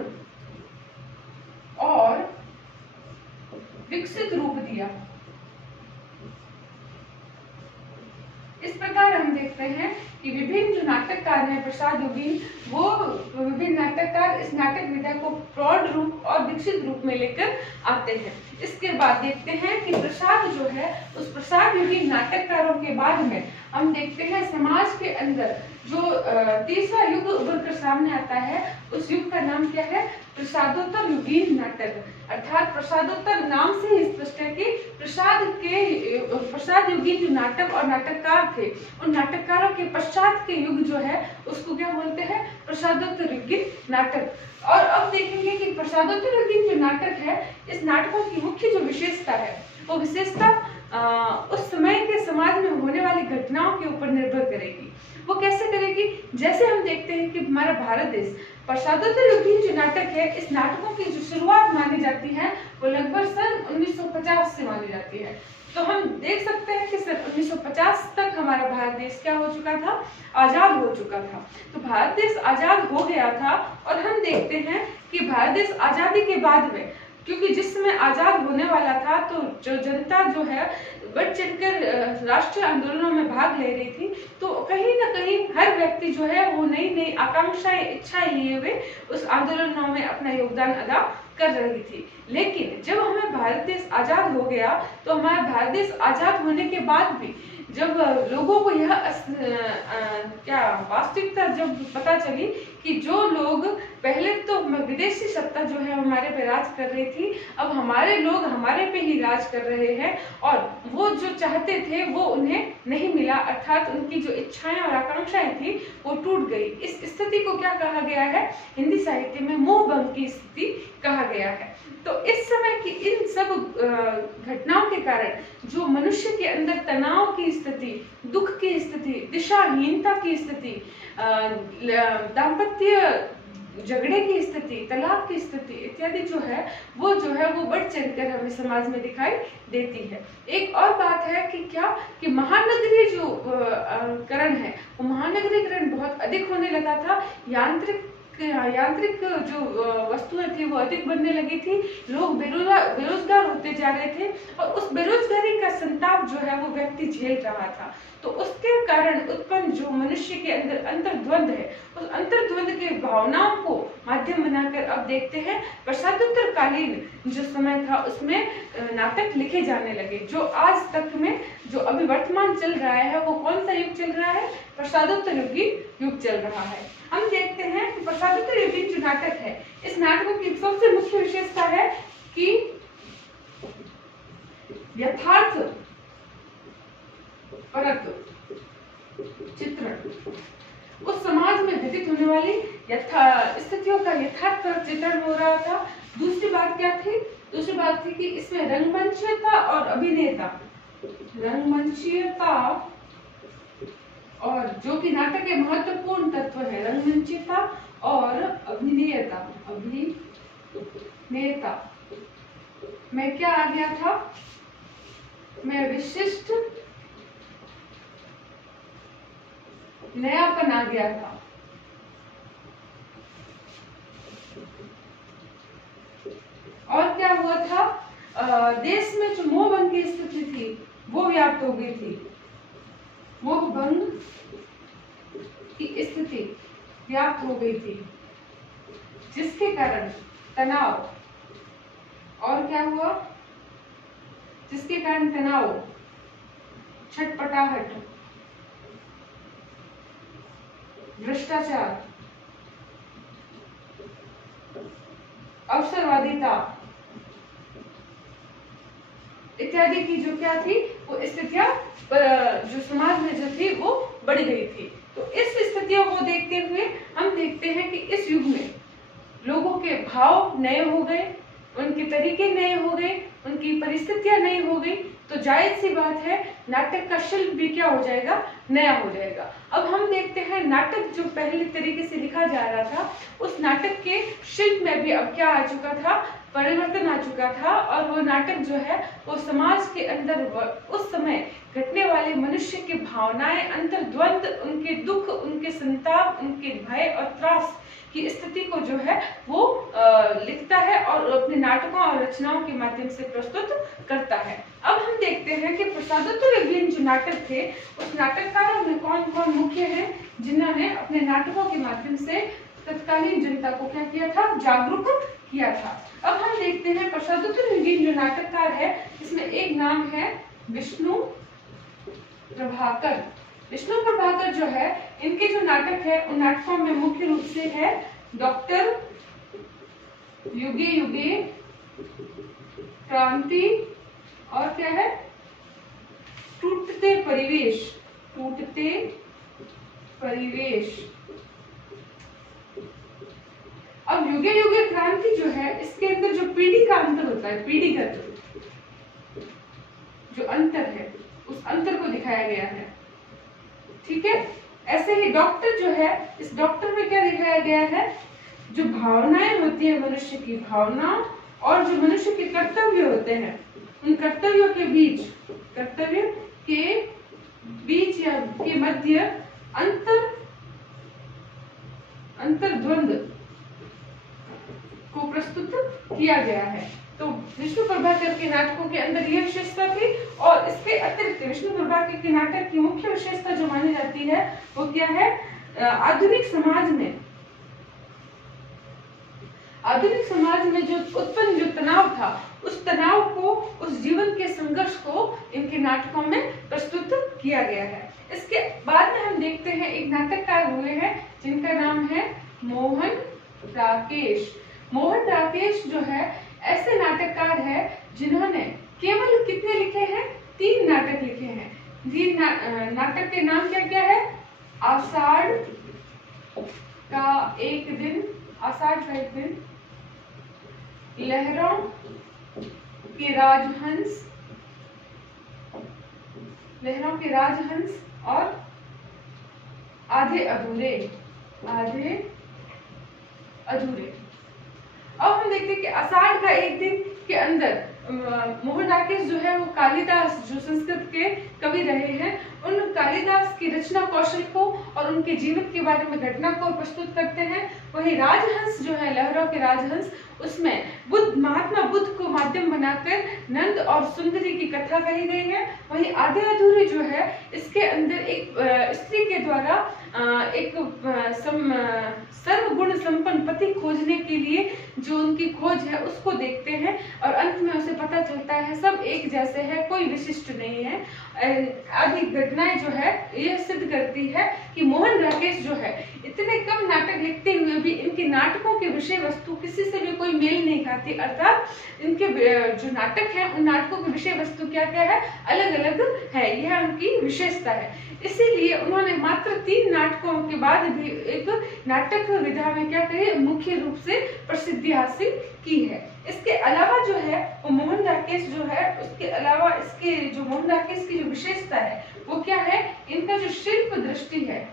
और विकसित रूप दिया। इस प्रकार हम देखते हैं कि विभिन्न जो नाटककार हैं प्रसाद योगीन, वो विभिन्न नाटककार इस नाटक विधा को प्रौढ़ रूप और विकसित रूप में लेकर आते हैं। इसके बाद देखते हैं कि प्रसाद जो है, उस प्रसाद योगीन नाटककारों के बाद में हम देखते हैं समाज के अंदर जो तीसरा युग उभर कर सामने आता है, उस युग का नाम क्या है, प्रसादोत्तर युगीन नाटक। अर्थात प्रसादोत्तर नाम से ही स्पष्ट है कि प्रसाद युगीन जो नाटक और नाटककार थे, उन नाटककारों के पश्चात के युग जो है उसको क्या बोलते हैं, प्रसादोत्तर युगीन नाटक। और अब देखेंगे कि प्रसादोत्तर युगीन जो नाटक है, इस नाटकों की मुख्य जो विशेषता है, वो विशेषता उस समय के समाज में होने वाली घटनाओं के ऊपर निर्भर करेगी। वो कैसे करेगी, जैसे हम देखते हैं कि हमारा भारत देश प्रसादोत्तर युगीन जो नाटक है, इस नाटकों की जो शुरुआत मानी जाती है वो लगभग सन 1950 से मानी जाती है। तो हम देख सकते हैं कि सन 1950 तक हमारा भारत देश क्या हो चुका था, आजाद हो चुका था। तो भारत देश आजाद हो गया था और हम देखते हैं कि भारत देश आजादी के बाद में, क्योंकि जिस समय आजाद होने वाला था तो जो जनता जो है बढ़ चढ़कर राष्ट्रीय आंदोलनों में भाग ले रही थी, तो कहीं ना कहीं हर व्यक्ति जो है वो नई नई आकांक्षाएं, इच्छाएं लिए हुए उस आंदोलनों में अपना योगदान अदा कर रही थी। लेकिन जब हमें भारत देश आजाद हो गया, तो हमारा भारत देश आजाद होने के बाद भी जब लोगों को यह वास्तविकता जब पता चली कि जो लोग पहले तो विदेशी सत्ता जो है हमारे पे राज कर रही थी, अब हमारे लोग हमारे पे ही राज कर रहे हैं और वो जो चाहते थे वो उन्हें नहीं मिला, अर्थात उनकी जो इच्छाएं और आकांक्षाएं थी वो टूट गई। इस स्थिति को क्या कहा गया है, हिंदी साहित्य में मोहभंग की स्थिति कहा गया है। तो इस समय की इन सब घटनाओं के कारण जो मनुष्य के अंदर तनाव की स्थिति, दुख की स्थिति, दिशाहीनता की स्थिति, दाम्पत्य झगड़े की स्थिति, तलाक की स्थिति इत्यादि जो है वो बढ़ चढ़कर हमें समाज में दिखाई देती है। एक और बात है कि क्या कि महानगरीय जो करण है, वो महानगरीकरण बहुत अधिक होने लगा था। यांत्रिक जो वस्तुएं थी वो अधिक बनने लगी थी, लोग बेरोजगार होते जा रहे थे और उस बेरोजगारी का संताप जो है वो व्यक्ति झेल रहा था। तो उसके कारण उत्पन्न जो मनुष्य के अंदर अंतर्द्वंद है, उस अंतर्द्वंद के भावनाओं को माध्यम बनाकर अब देखते हैं प्रसादोत्तरकालीन जो समय था उसमें नाटक लिखे जाने लगे। जो आज तक में जो अभी वर्तमान चल रहा है वो कौन सा युग चल रहा है? प्रसादोत्तर युग चल रहा है। हम देखते हैं कि प्रसादोत्तर युगीन जो नाटक है, इस नाटकों की सबसे मुख्य विशेषता है कि यथार्थ परक चित्रण, उस समाज में घटित होने वाली स्थितियों का यथार्थ परक चित्रण हो रहा था। दूसरी बात क्या थी? दूसरी बात थी कि इसमें रंगमंचीयता और अभिनेता, रंगमंचीयता और जो कि नाटक के महत्वपूर्ण तत्व है, रंगमंचीयता और अभिनेता। अभिनेता में क्या आ गया था? में विशिष्ट नयापन आ गया था। और क्या हुआ था? देश में जो मोह भंग की स्थिति थी वो व्याप्त हो गई थी। मोह भंग की स्थिति व्याप्त हो गई थी, जिसके कारण तनाव, और क्या हुआ? जिसके कारण तनाव, छटपटाहट, भ्रष्टाचार, अवसरवादिता इत्यादि की जो क्या थी वो स्थितियां जो समाज में जो थी वो बढ़ गई थी। तो इस स्थितियों को देखते हुए हम देखते हैं कि इस युग में लोगों के भाव नए हो गए, उनके तरीके नए हो गए, उनकी परिस्थितियां नई हो गई। तो जायज सी बात है नाटक का शिल्प भी क्या हो जाएगा? नया हो जाएगा। अब हम देखते हैं नाटक जो पहले तरीके से लिखा जा रहा था, उस नाटक के शिल्प में भी अब क्या आ चुका था? परिवर्तन आ चुका था। और वो नाटक जो है वो समाज के अंदर उस समय घटने वाले मनुष्य की भावनाएं, अंतर्द्वंद, उनके दुख, उनके संताप, उनके भय और त्रास की स्थिति को जो है वो लिखता है और अपने नाटकों और रचनाओं के माध्यम से प्रस्तुत करता है। अब हम देखते हैं कि प्रसादोत्तर युगीन जो नाटक थे, उस नाटककारों में कौन कौन मुख्य हैं जिन्होंने अपने नाटकों के माध्यम से तत्कालीन जनता को क्या किया था? जागरूक किया था। अब हम देखते हैं प्रसादोत्तर युगीन जो नाटककार है, इसमें एक नाम है विष्णु प्रभाकर। विष्णु प्रभाकर जो है, इनके जो नाटक है उन नाटकों में मुख्य रूप से है डॉक्टर, युगे युगे, क्रांति, और क्या है? टूटते परिवेश, टूटते परिवेश। अब युगे युगे क्रांति जो है, इसके अंदर जो पीढ़ी का अंतर होता है, पीढ़ीगत जो अंतर है, उस अंतर को दिखाया गया है। ठीक है। ऐसे ही डॉक्टर जो है, इस डॉक्टर में क्या दिखाया गया है? जो भावनाएं होती है मनुष्य की, भावना और जो मनुष्य के कर्तव्य होते हैं, उन कर्तव्यों के बीच, कर्तव्य के बीच या के मध्य अंतर्द्वंद को प्रस्तुत किया गया है। तो विष्णु प्रभाकर के नाटकों के अंदर यह विशेषता थी। और इसके अतिरिक्त विष्णु प्रभाकर के नाटक की मुख्य विशेषता जो मानी जाती है वो क्या है? आधुनिक समाज में जो उत्पन्न जो तनाव था, उस तनाव को, उस जीवन के संघर्ष को इनके नाटकों में प्रस्तुत किया गया है। इसके बाद में हम देखते हैं एक नाटककार हुए हैं जिनका नाम है मोहन राकेश। मोहन राकेश जो है ऐसे नाटककार है जिन्होंने केवल कितने लिखे हैं? 3 नाटक लिखे हैं। 3 नाटक के नाम क्या क्या है? आषाढ़ का एक दिन, आषाढ़ का एक दिन, लहरों के राजहंस, लहरों के राजहंस, और आधे अधूरे, आधे अधूरे। अब हम देखते हैं कि आषाढ़ का एक दिन के अंदर मोहन राकेश जो है वो कालिदास, जो संस्कृत के कवि रहे हैं, उन कालिदास की रचना कौशल को और उनके जीवन के बारे में घटना को प्रस्तुत करते हैं। वही राजहंस जो है, लहरों के राजहंस, उसमें महात्मा बुद्ध को माध्यम बनाकर नंद और सुंदरी की कथा कही गई है। वही आधे अधूरे जो है, इसके अंदर एक स्त्री के द्वारा एक सर्वगुण संपन्न पति खोजने के लिए जो उनकी खोज है उसको देखते हैं, और अंत में उसे पता चलता है सब एक जैसे है, कोई विशिष्ट नहीं है। आदि घटनाएं जो है यह सिद्ध करती है कि मोहन राकेश जो है इतने कम नाटक लिखते हुए भी इनके नाटकों के विषय वस्तु किसी से भी कोई मेल नहीं खाती, अर्थात इनके जो नाटक है उन नाटकों की विषय वस्तु क्या क्या है, अलग अलग है, यह उनकी विशेषता है। इसीलिए उन्होंने मात्र 3 नाटकों के बाद भी एक नाटक विधा में क्या कहे, मुख्य रूप से प्रसिद्धि हासिल की है। इसके अलावा जो है वो मोहन राकेश जो है, उसके अलावा इसके जो मोहन राकेश की जो विशेषता है वो क्या है, इनका जो शिल्प दृष्टि है,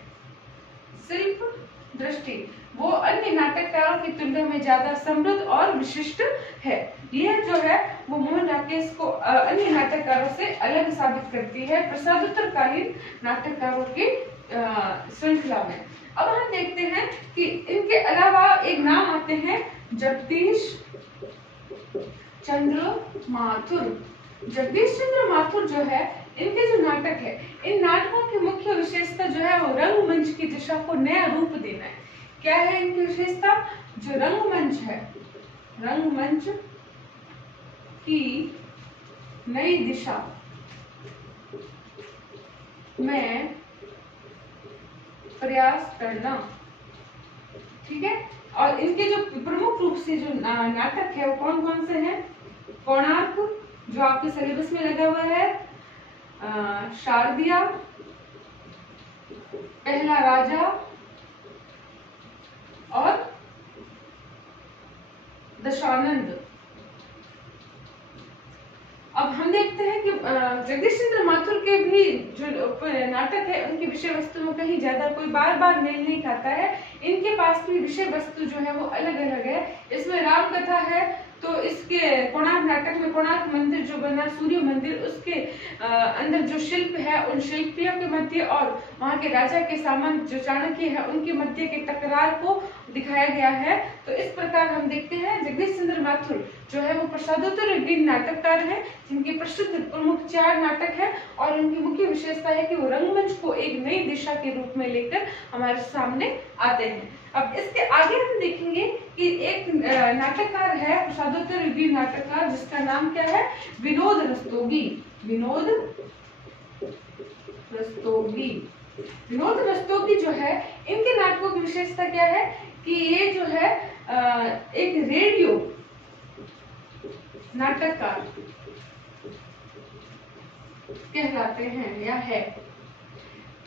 शिल्प दृष्टि वो अन्य नाटककारों की तुलना में ज्यादा समृद्ध और विशिष्ट है। यह जो है वो मोहन राकेश को अन्य नाटककारों से अलग साबित करती है प्रसादोत्तरकालीन नाटककारों के श्रृंखला में। अब हम देखते हैं कि इनके अलावा एक नाम आते हैं जगदीश चंद्र माथुर। जगदीश चंद्र माथुर जो है, इनके जो नाटक है, इन नाटकों की मुख्य विशेषता जो है वो रंगमंच की दिशा को नया रूप देना है। क्या है इनकी विशेषता? जो रंगमंच है, रंगमंच की नई दिशा में प्रयास करना, ठीक है। और इनके जो प्रमुख रूप से जो नाटक है वो कौन कौन से हैं? कोणार्क जो आपके सिलेबस में लगा हुआ है, शारदिया, पहला राजा और दशानंद। अब हम देखते हैं कि जगदीश चंद्र माथुर के भी जो नाटक है उनकी विषय वस्तु में कहीं ज्यादा कोई बार बार मेल नहीं खाता है। इनके पास भी विषय वस्तु जो है वो अलग अलग है। इसमें राम कथा है, तो इसके कोणार्क नाटक में कोणार्क मंदिर जो बना, सूर्य मंदिर, उसके अंदर जो शिल्प है उन शिल्पियों के मध्य और वहां के राजा के सामंत जो चाणक्य है उनके मध्य के टकरार को दिखाया गया है। तो इस प्रकार हम देखते हैं जगदीश चंद्र माथुर जो है वो प्रसादोत्तर नाटककार है, जिनके प्रसिद्ध प्रमुख 4 नाटक है और उनकी मुख्य विशेषता है कि वो रंगमंच को एक नई दिशा के रूप में लेकर हमारे सामने आते हैं। अब इसके आगे हम देखेंगे कि एक नाटककार है प्रसादोत्तर नाटककार, जिसका नाम क्या है? विनोद रस्तोगी। विनोद रस्तोगी। विनोद रस्तोगी जो है, इनके नाटकों की विशेषता क्या है कि ये जो है एक रेडियो नाटककार कहलाते हैं या है।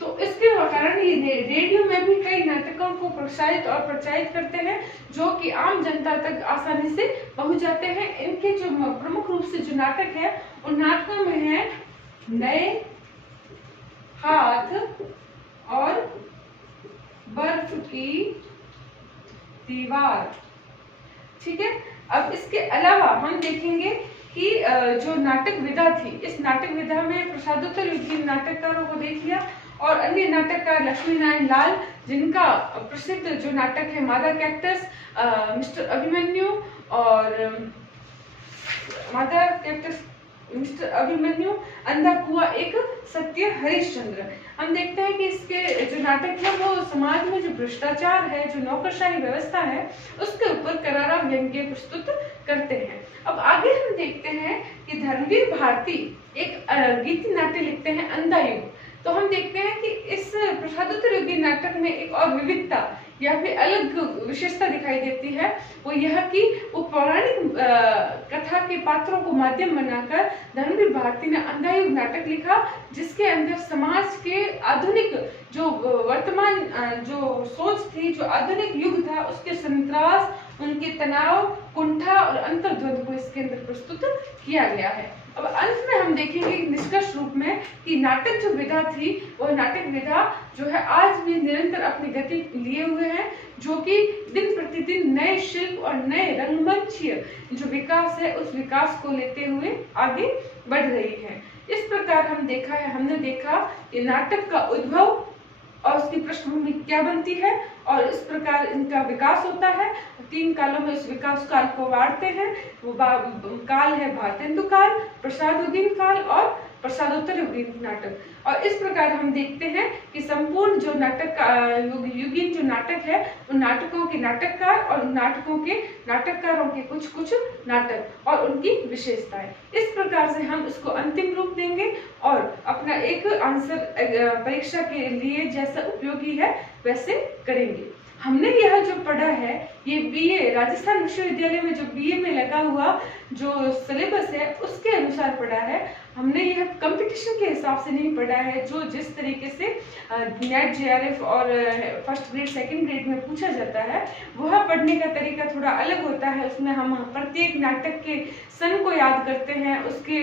तो इसके कारण ये रेडियो में भी कई नाटकों को प्रसारित और प्रचारित करते हैं जो कि आम जनता तक आसानी से पहुंच जाते हैं। इनके जो प्रमुख रूप से जो नाटक है उन नाटकों में है नए हाथ और बर्फ की दीवार, ठीक है। अब इसके अलावा हम देखेंगे कि जो नाटक विधा थी, इस नाटक विधा में प्रसादोत्तर नाटककारों को देख लिया और अन्य नाटककार लक्ष्मी नारायण लाल, जिनका प्रसिद्ध जो नाटक है मादा कैक्टस, मिस्टर अभिमन्यु और मादा कैक्टस, मिस्टर अभिमन्यु, अंधा कुआ एक सत्य हरिश्चंद्र। हम देखते हैं कि इसके जो नाटक है वो समाज में जो भ्रष्टाचार है, जो नौकरशाही व्यवस्था है, उसके ऊपर करारा व्यंग्य प्रस्तुत करते हैं। अब आगे हम देखते हैं कि धर्मवीर भारती एक गीत नाट्य लिखते हैं अंधा युग। तो हम देखते हैं कि इस प्रसादोत्तर नाटक में एक और विविधता या फिर अलग विशेषता दिखाई देती है, वो यह कि वो पौराणिक कथा के पात्रों को माध्यम बनाकर धर्मवीर भारती ने अंधा युग नाटक लिखा, जिसके अंदर समाज के आधुनिक जो वर्तमान जो सोच थी, जो आधुनिक युग था, उसके संतरास, उनके तनाव, कुंठा और अंतर्द्वंद को इसके अंदर प्रस्तुत किया गया है। अब अंत में हम देखेंगे निष्कर्ष रूप में कि नाटक जो विधा थी, वह नाटक विधा जो है आज भी निरंतर अपनी गति लिए हुए हैं, जो कि दिन प्रतिदिन नए शिल्प और नए रंगमंचीय जो विकास है उस विकास को लेते हुए आगे बढ़ रही है। इस प्रकार हमने देखा कि नाटक का उद्भव, और उसकी पृष्ठभूमि क्या बनती है और इस प्रकार इनका विकास होता है। 3 कालों में इस विकास काल को बांटते हैं। वो काल है भारतेंदु काल, प्रसादोदीन काल और प्रसादोत्तर युगीन नाटक। और इस प्रकार हम देखते हैं कि संपूर्ण जो नाटक युगीन जो नाटक है उन नाटकों के नाटककार और उन नाटकों के नाटककारों के कुछ कुछ नाटक और उनकी विशेषताएं। इस प्रकार से हम इसको अंतिम रूप देंगे और अपना एक आंसर परीक्षा के लिए जैसा उपयोगी है वैसे करेंगे। हमने यह जो पढ़ा है ये बीए राजस्थान विश्वविद्यालय में जो बीए में लगा हुआ जो सिलेबस है उसके अनुसार पढ़ा है। हमने यह कंपटीशन के हिसाब से नहीं पढ़ा है। जो जिस तरीके से नेट जेआरएफ और फर्स्ट ग्रेड सेकंड ग्रेड में पूछा जाता है वह पढ़ने का तरीका थोड़ा अलग होता है। उसमें हम प्रत्येक नाटक के सन को याद करते हैं, उसके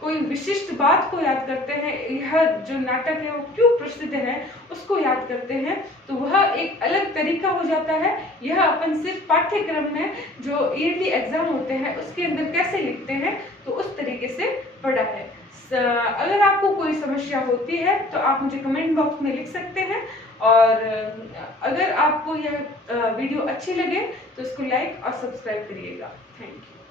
कोई विशिष्ट बात को याद करते हैं, यह जो नाटक है वो क्यों प्रसिद्ध है उसको याद करते हैं। तो वह एक अलग तरीका हो जाता है। यह अपन सिर्फ पाठ्यक्रम में जो ईयरली एग्जाम होते हैं उसके अंदर कैसे लिखते हैं तो उस तरीके से पढ़ा है। अगर आपको कोई समस्या होती है तो आप मुझे कमेंट बॉक्स में लिख सकते हैं। और अगर आपको यह वीडियो अच्छी लगे तो इसको लाइक और सब्सक्राइब करिएगा। Thank you.